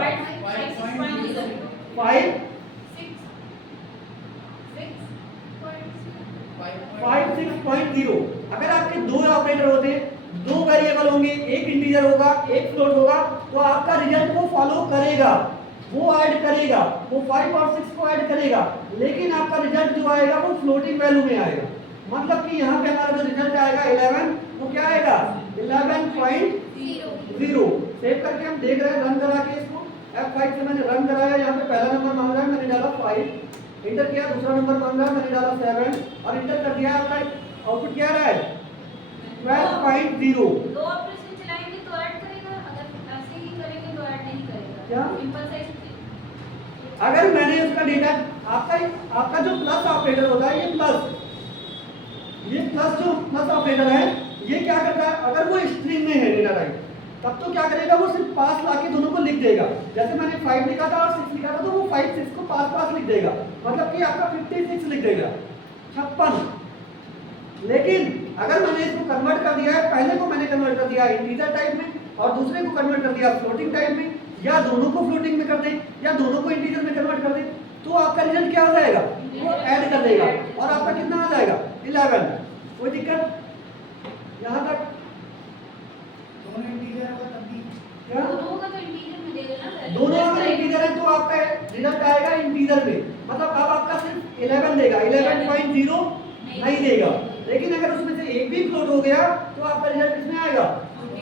5 6.0। अगर आपके दो ऑपरेटर होते, दो वेरिएबल होंगे, एक इंटीजर होगा एक फ्लोट होगा, तो आपका रिजल्ट को फॉलो करेगा, वो ऐड करेगा, वो 5 और 6 को ऐड करेगा, लेकिन आपका रिजल्ट जो आएगा वो फ्लोटिंग वैल्यू में आएगा। मतलब कि यहाँ पे हमारा जो रिजल्ट आएगा 11, वो क्या आएगा? 11.0। सेव करके हम देख रहे हैं, रन करा के इसको F5 से मैंने रन कराया। यहाँ पे पहला नंबर मांग रहा है, मैंने डाला 5, इंटर किया, दूसरा नंबर मांग रहा है, मैंने डाला 7 और इंटर कर दिया। आपका आउटपुट क्या रहा है? 12.0। दो ऑपरेशन चलाएंगे तो ऐड करेगा, अगर ऐसे ही करेंगे तो ऐड नहीं करेगा। क्या? सिंपल सा अगर मैंने उसका डेटा, आपका जो प्लस ऑपरेटर होता है, ये प्लस जो प्लस ऑपरेटर है, ये क्या करता है? अगर वो स्ट्रिंग में है डेटा टाइप, तब तो क्या करेगा? वो सिर्फ पास लाके दोनों को लिख देगा। जैसे मैंने 5 लिखा था और 6 लिखा था, तो वो 5 6 को पास लिख देगा, मतलब कि आपका 56 लिख देगा, 56। लेकिन अगर मैंने इसको कन्वर्ट कर दिया है, पहले को मैंने कन्वर्ट कर दिया इंटीजर टाइप में और दूसरे को कन्वर्ट कर दिया फ्लोटिंग टाइप में, या दोनों को फ्लोटिंग में कर दे या दोनों को इंटीजर में कन्वर्ट कर दे, तो आपका रिजल्ट क्या आ जाएगा? वो ऐड कर देगा और आपका कितना आ जाएगा? 11। कोई दिक्कत यहाँ तक? दोनों इंटीजर होगा तब भी क्या दोनों का तो इंटीजर मिलेगा ना value। दोनों अगर इंटीजर है तो आपका रिजल्ट आएगा इंटीजर में, मतलब अब आपका सिर्फ 11 देगा, 11.0 नहीं देगा। लेकिन अगर उसमें से एक भी फ्लोट हो गया तो आपका रिजल्ट किसमें आएगा?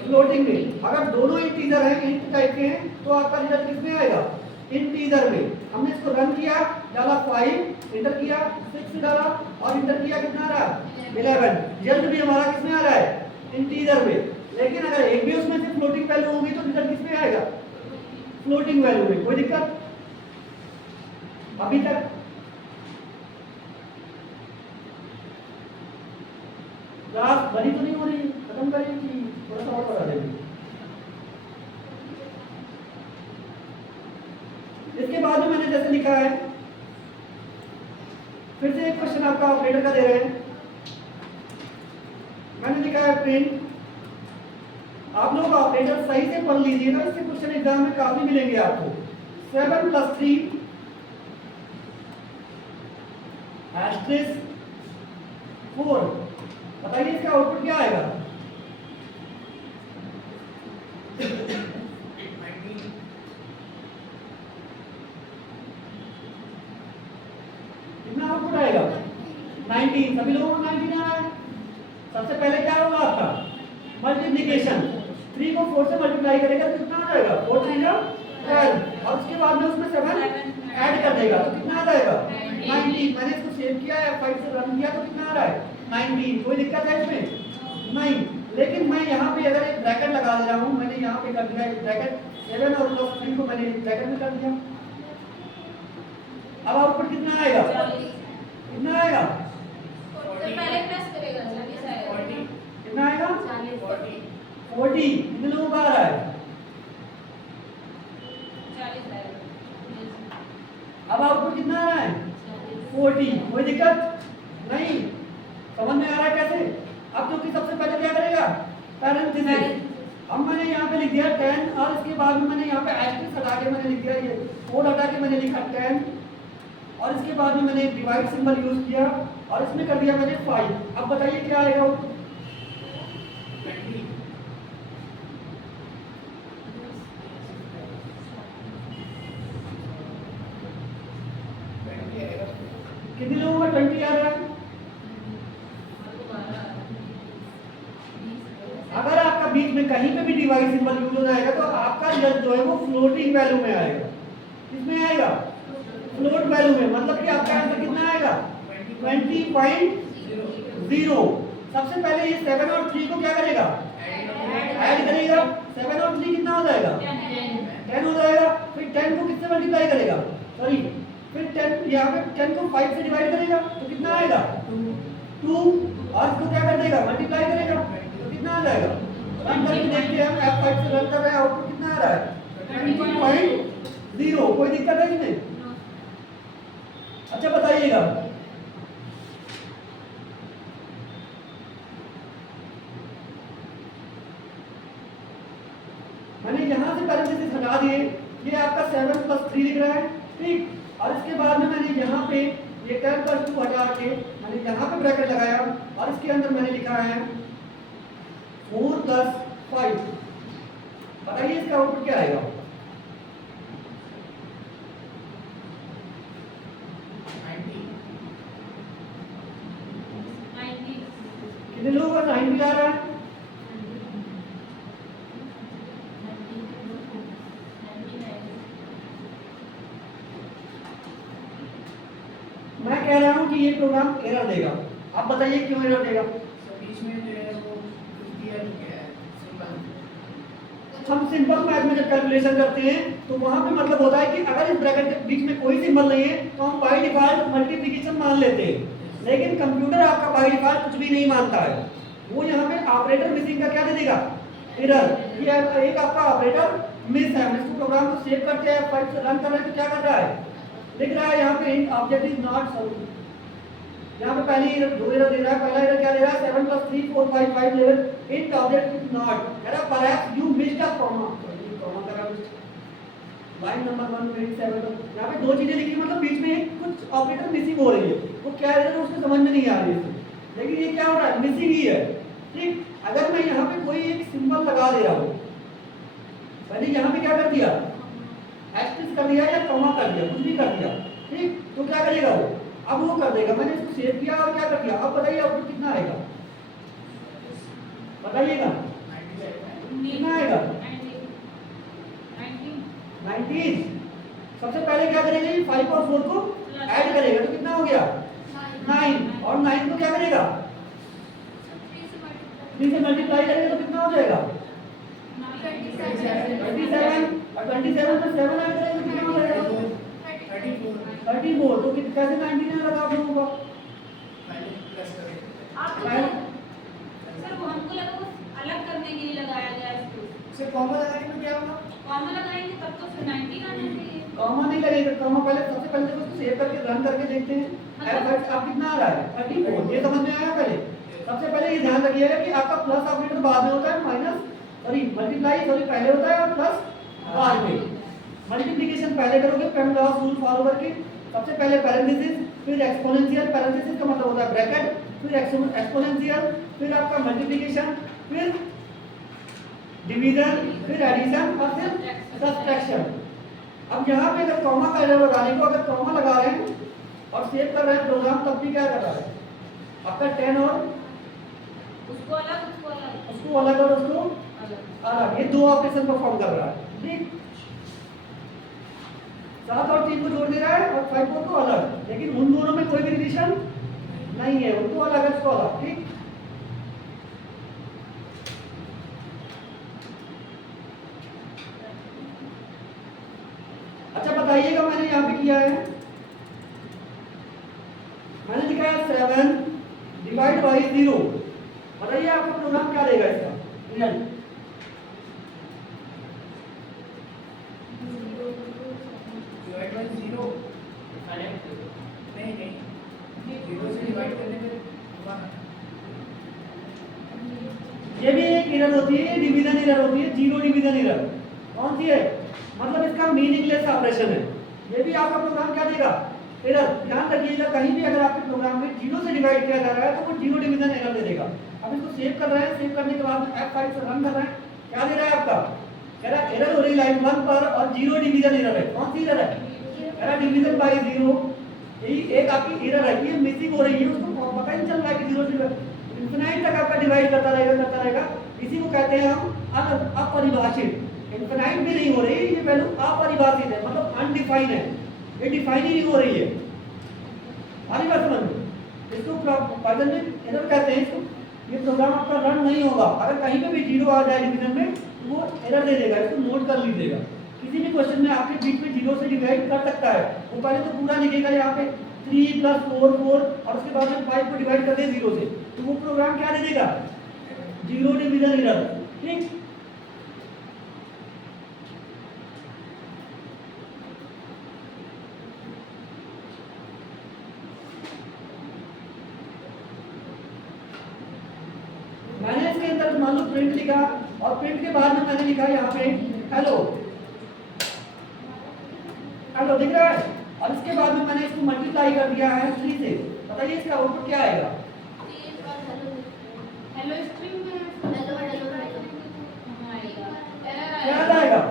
फ्लोटिंग में। अगर दोनों इंटीजर हैं, इंट टाइप के हैं, तो आपका रिजल्ट किसमें आएगा? इंटीजर में। हमने इसको रन किया, डाला 5, एंटर किया, 6 डाला और एंटर किया, कितना आ रहा? 11। रिजल्ट भी हमारा किसमें आ रहा है? इंटीजर में। लेकिन अगर एक भी उसमें से फ्लोटिंग वैल्यू होगी तो रिजल्ट किसमें आएगा? फ्लोटिंग वैल्यू में। कोई दिक्कत अभी तक? क्लास बनी तो नहीं हो रही? खत्म करें कि थोड़ा सा और करा देंगे? इसके बाद में मैंने जैसे लिखा है, फिर से एक क्वेश्चन आपका ऑपरेटर का दे रहे हैं। मैंने लिखा है प्रिंट। आप लोग ऑपरेटर सही से पढ़ लीजिएगा, इसके क्वेश्चन एग्जाम में काफी मिलेंगे आपको। 7 + 3 * 4। बताइए इसका आउटपुट क्या आएगा? 19। कितना आउटपुट आएगा? 19। सभी लोगों को 19 आ रहा है। सबसे पहले क्या होगा आपका? मल्टीप्लिकेशन। 3 को 4 से मल्टीप्लाई करेगा तो कितना आ जाएगा? 4 3 जा 12, और उसके बाद में उसमें 7 ऐड कर देगा तो कितना आ जाएगा? 19। मैंने इसको सेव किया है, 5 से रन किया तो कितना आ रहा है? 19। कोई दिक्कत है इसमें? नहीं। लेकिन मैं यहाँ पे अगर एक ब्रैकेट लगा दे रहा हूँ, मैंने यहाँ पे कर दिया एक ब्रैकेट, 7 और +3 को मैंने एक ब्रैकेट में कर दिया। अब आउटपुट कितना आएगा? 40। कितना आएगा? तो पहले प्लस करेगा 40 आएगा। 40। कितना आएगा? 40। 40। कितने लोगों का आ रहा है? 40 आएगा। अब आउटपुट कितना आ रहा है? 40। कोई दिक्कत नहीं? समझ में आ रहा है कैसे? अब क्योंकि सबसे पहले क्या करेगा? पैरेंथेसिस। अब मैंने यहाँ पे लिख दिया 10 और इसके बाद में मैंने यहाँ पे एस्टेरिस्क हटा के मैंने लिख दिया, ये 4 हटा के मैंने लिखा 10 और इसके बाद में मैंने डिवाइड सिंबल यूज किया और इसमें कर दिया मैंने 5। अब बताइए क्या आएगा? 20। कितने लोगों का 20 आ रहा है? अगर आपका बीच में कहीं पे भी डिवाइड सिंबल यूज हो जाएगा तो आपका रिजल्ट जो है वो फ्लोटिंग वैल्यू में आएगा। किसमें आएगा? फ्लोट वैल्यू में। मतलब कि आपका आंसर कितना आएगा? 20.0। सबसे पहले ये 7 और 3 को क्या करेगा? ऐड करेगा। 7 और 3 कितना हो जाएगा? 10 हो जाएगा। फिर 10 को किससे मल्टीप्लाई करेगा? सॉरी, फिर 10 यहाँ पे 10 को 5 से डिवाइड करेगा तो कितना आएगा? 2। और इसको क्या कर देगा? मल्टीप्लाई करेगा तो कितना आ जाएगा? रन करके देखते हैं हम। F5 से रन कर रहे हैं, आउटपुट कितना आ रहा है? 20.0। कोई दिक्कत है इसमें? अच्छा बताइएगा, मैंने यहाँ से पैरेंथेसिस हटा दिए, ये आपका 7 + 3 लिख रहा है, ठीक। और इसके बाद में मैंने यहाँ पे ये 10 + 2 हटा के मैंने यहाँ पे ब्रैकेट लगाया और इसके अंदर मैंने लिखा है 4 + 5। बताइए इसका आउटपुट क्या आएगा? 90। कितने लोगों का 90 आ रहा है? मैं कह रहा हूँ कि ये प्रोग्राम एरर देगा। आप बताइए क्यों एरर देगा? बीच में जो है वो कुछ दिया नहीं गया है सिंबल। हम सिंपल मैथ में जब कैलकुलेशन करते हैं तो वहां पे मतलब होता है कि अगर इस ब्रैकेट के बीच में कोई सिंबल नहीं है तो हम बाय डिफॉल्ट मल्टीप्लिकेशन मान लेते हैं। लेकिन कंप्यूटर आपका बाय डिफॉल्ट कुछ भी नहीं मानता है। वो यहाँ पे ऑपरेटर मिसिंग का क्या दे देगा? एरर। ये एक आपका ऑपरेटर मिस है। हम इसको प्रोग्राम को सेव करते हैं, फाइल से रन कर रहे हैं तो क्या कर रहा है? लिख रहा है यहाँ पे int object is not solve. यहाँ पे पहली एरर, दो एरर दे रहा है। पहला एरर क्या दे रहा है? 7 + 3 4 5 5 11 int ऑब्जेक्ट इज नॉट। कह रहा perhaps you missed a comma. Comma कर रहा है लाइन नंबर 1 प्रिंट 7। यहाँ पे दो चीजें लिखी, मतलब बीच में कुछ ऑपरेटर मिसिंग हो रही है। वो क्या एरर है उसको समझ में नहीं आ रही है, लेकिन ये क्या हो रहा है? मिसिंग ही है, ठीक। अगर मैं यहाँ पे कोई एक सिंबल लगा दे रहा हूँ, मैंने यहाँ पे क्या कर दिया, एक्सिस कर दिया या कॉमा कर दिया, कुछ भी कर दिया, ठीक। तो क्या करेगा वो, अब वो कर देगा। मैंने इसको सेव किया और क्या कर दिया, अब बताइए आउटपुट कितना आएगा, बताइएगा कितना आएगा, 19। सबसे पहले क्या करेगा, ये 5 और 4 को ऐड करेगा तो कितना हो गया 9, और 9 को क्या करेगा 3 से मल्टीप्लाई करेगा तो कितना हो जाएगा 27, और 27 में 7 ऐड करेंगे तो कितना हो जाएगा 34। तो कैसे 19 लगा आप लोगों को, आप तो सर वो हमको लगा वो अलग करने के लिए लगाया गया है इसको। उसे कॉमा लगाने में क्या होगा? कॉमा लगाएंगे तब तो फिर 19 आना चाहिए। कॉमा नहीं लगेगा, कॉमा पहले सबसे पहले देखो इसको सेव करके रन करके देखते हैं एफ आप कितना आ रहा है 34। ये समझ में आया पहले। सबसे पहले ये ध्यान रखिएगा कि आपका प्लस ऑपरेटर बाद में होता है, माइनस सॉरी मल्टीप्लाई सॉरी पहले होता है और प्लस बाद में। मल्टीप्लिकेशन पहले करोगे पेमलॉस रूल फॉलो करके, सबसे पहले पैरेंथेसिस फिर एक्सपोनेंशियल, पैरेंथेसिस का मतलब होता है ब्रैकेट, फिर एक्सपोनेंशियल, फिर आपका मल्टीप्लिकेशन, फिर डिवीजन, फिर एडिशन और फिर सब्ट्रैक्शन। अब यहाँ पे अगर कॉमा का एरर लगाने को अगर कॉमा लगा रहे हैं और सेव कर रहे हैं प्रोग्राम तब भी क्या कर रहा है आपका 10 और उसको अलग उसको अलग उसको अलग और उसको अलग अलग, ये दो ऑपरेशन परफॉर्म कर रहा है, ठीक। 7 और 3 को जोड़ दे रहा है और 5 को अलग, लेकिन उन दोनों में कोई भी रिलेशन नहीं है, उनको अलग है उसको अलग, ठीक। अच्छा बताइएगा मैंने यहाँ पे किया है, मैंने लिखा है 7 डिवाइड बाई 0। बताइए आपका प्रोग्राम क्या देगा इसका रिजल्ट, डिवाइड बाय 0 नहीं 0 से डिवाइड करने पे 1। ये भी एक एरर होती है, डिवीजन एरर होती है, जीरो डिवीजन एरर। कौन सी है, मतलब इसका मीनिंगलेस ऑपरेशन है। ये भी आपका प्रोग्राम क्या देगा एरर। ध्यान रखिएगा कहीं भी अगर आपके प्रोग्राम में जीरो से डिवाइड किया जा रहा है तो वो जीरो डिवीजन एरर दे देगा। अब इसको सेव कर रहे हैं, सेव करने के बाद F5 से रन कर रहे हैं, क्या दे रहा है आपका, कह रहा है एरर हो रही लाइन 1 पर और जीरो डिवीजन एरर है। कौन सी एरर है, कह रहा है डिवीजन बाय 0। यही एक आपकी एरर है कि ये मिसिंग हो रही है, उसको पता ही नहीं चल रहा है कि जीरो से इनफिनाइट तक आपका डिवाइड करता रहेगा। इसी को कहते हैं हम अपरिभाषित। इनफिनाइट भी नहीं हो रही, ये वैल्यू अपरिभाषित है, मतलब अनडिफाइंड है, ये डिफाइन ही नहीं हो रही है। आगे बात समझ में, इसको पाइथन में एरर कहते हैं इसको। ये प्रोग्राम आपका रन नहीं होगा अगर कहीं पे भी जीरो आ जाए डिवीजन में, तो वो एरर दे देगा। इसको नोट कर लीजिएगा, किसी भी क्वेश्चन में आपके बीच में जीरो से डिवाइड कर सकता है, वो पहले तो पूरा लिखेगा यहाँ पे 3 + 4 4 और उसके बाद में 5 को डिवाइड कर दे 0 से, तो वो प्रोग्राम क्या दे देगा, जीरो डिवीजन एरर, ठीक। मैंने इसके अंदर मान लो प्रिंट लिखा और प्रिंट के बाद में मैंने लिखा यहाँ पे हेलो, हेलो दिख रहा है, और इसके बाद में मैंने इसको मल्टीप्लाई कर दिया है 3 से। बताइए इसका आउटपुट क्या आएगा, हेलो स्ट्रिंग में क्या आएगा,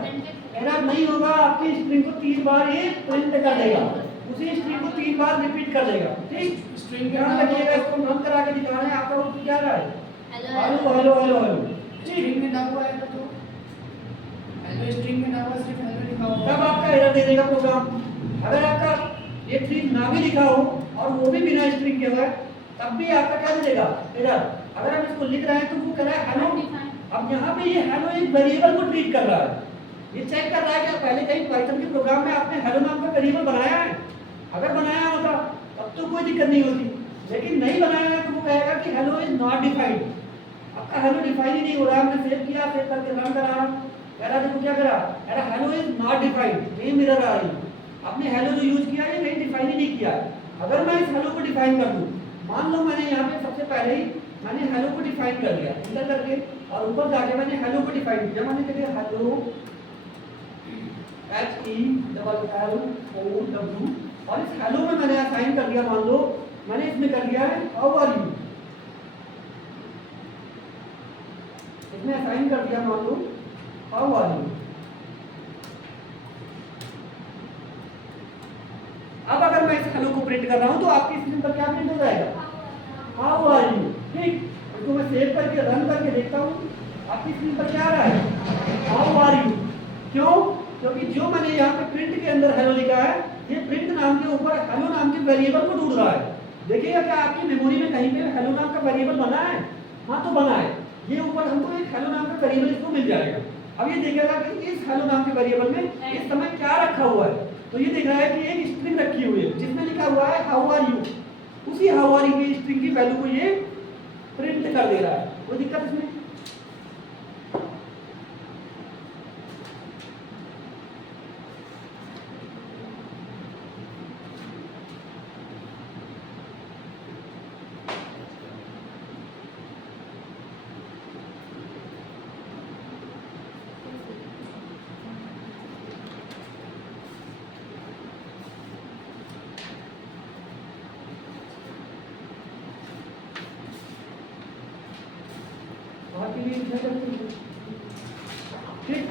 एरर नहीं होगा। आपकी स्ट्रिंग को 3 बार ये प्रिंट कर देगा, उसी स्ट्रिंग को 3 बार रिपीट कर देगा, ठीक। स्ट्रिंग ध्यान रखिएगा, इसको रन करा के दिखा रहे हैं, आपका आउटपुट क्या रहा है, hello hello hello hello. String में ना हुआ है तो हेलो स्ट्रिंग में ना हुआ, सिर्फ हेलो लिखा होगा, तब आपका एरर दे देगा प्रोग्राम। अगर आपका ये स्ट्रिंग ना भी लिखा हो और वो भी बिना स्ट्रिंग के हुआ है, तब भी आपका क्या दे देगा एरर। अगर हम इसको लिख रहे हैं तो वो कह रहा है हेलो। अब यहाँ पे ये हेलो एक वेरिएबल को ट्रीट कर रहा है, ये चेक कर रहा है कि पहले कहीं पाइथन के प्रोग्राम में आपने हेलो नाम का वेरिएबल बनाया है। अगर बनाया होता तब तो कोई दिक्कत नहीं होती, लेकिन नहीं बनाया है तो वो कहेगा कि हेलो इज नॉट डिफाइंड। आपका हेलो डिफाइन ही नहीं हो रहा है, हमने सेव किया, सेव करके रन करा, कह रहा देखो क्या करा, कह रहा hello is not defined, name error आ रही। आपने हेलो जो यूज किया है कहीं डिफाइन ही नहीं किया है। अगर मैं इस हेलो को डिफाइन कर दूं, मान लो मैंने यहाँ पे सबसे पहले ही मैंने हेलो को डिफाइन कर लिया इंटर करके, और ऊपर जाके मैंने हेलो को डिफाइन किया, मैंने कह दिया हेलो HELLOW, और इस हेलो में मैंने असाइन कर दिया, मान लो मैंने इसमें कर दिया है हाउ आर यू, इसमें असाइन कर दिया मान लो हाउ आर यू, अगर मैं इस हेलो को प्रिंट कर रहा हूँ तो आपकी स्क्रीन पर क्या प्रिंट हो जाएगा? How are you. ठीक, इसको मैं सेव करके रन करके देखता हूँ, आपकी स्क्रीन पर क्या आ रहा है? How are you. क्यों? क्योंकि जो मैंने यहाँ पे प्रिंट के अंदर हेलो लिखा है, ये प्रिंट नाम के ऊपर हेलो नाम के वेरिएबल को ढूंढ रहा है। देखिएगा क्या आपकी मेमोरी में कहीं पे हेलो नाम का वेरिएबल बना है? हाँ तो बना है, ये ऊपर हमको एक हेलो नाम का वेरिएबल इसको मिल जाएगा। अब ये देखेगा कि इस हेलो नाम के वेरिएबल में इस समय क्या रखा हुआ है, तो ये देख रहा है कि एक स्ट्रिंग रखी हुई है जिसमें लिखा हुआ है हाउ आर यू। उसी हाउ आर यू की स्ट्रिंग की वैल्यू को ये प्रिंट कर दे रहा है। कोई दिक्कत इसमें? ठीक,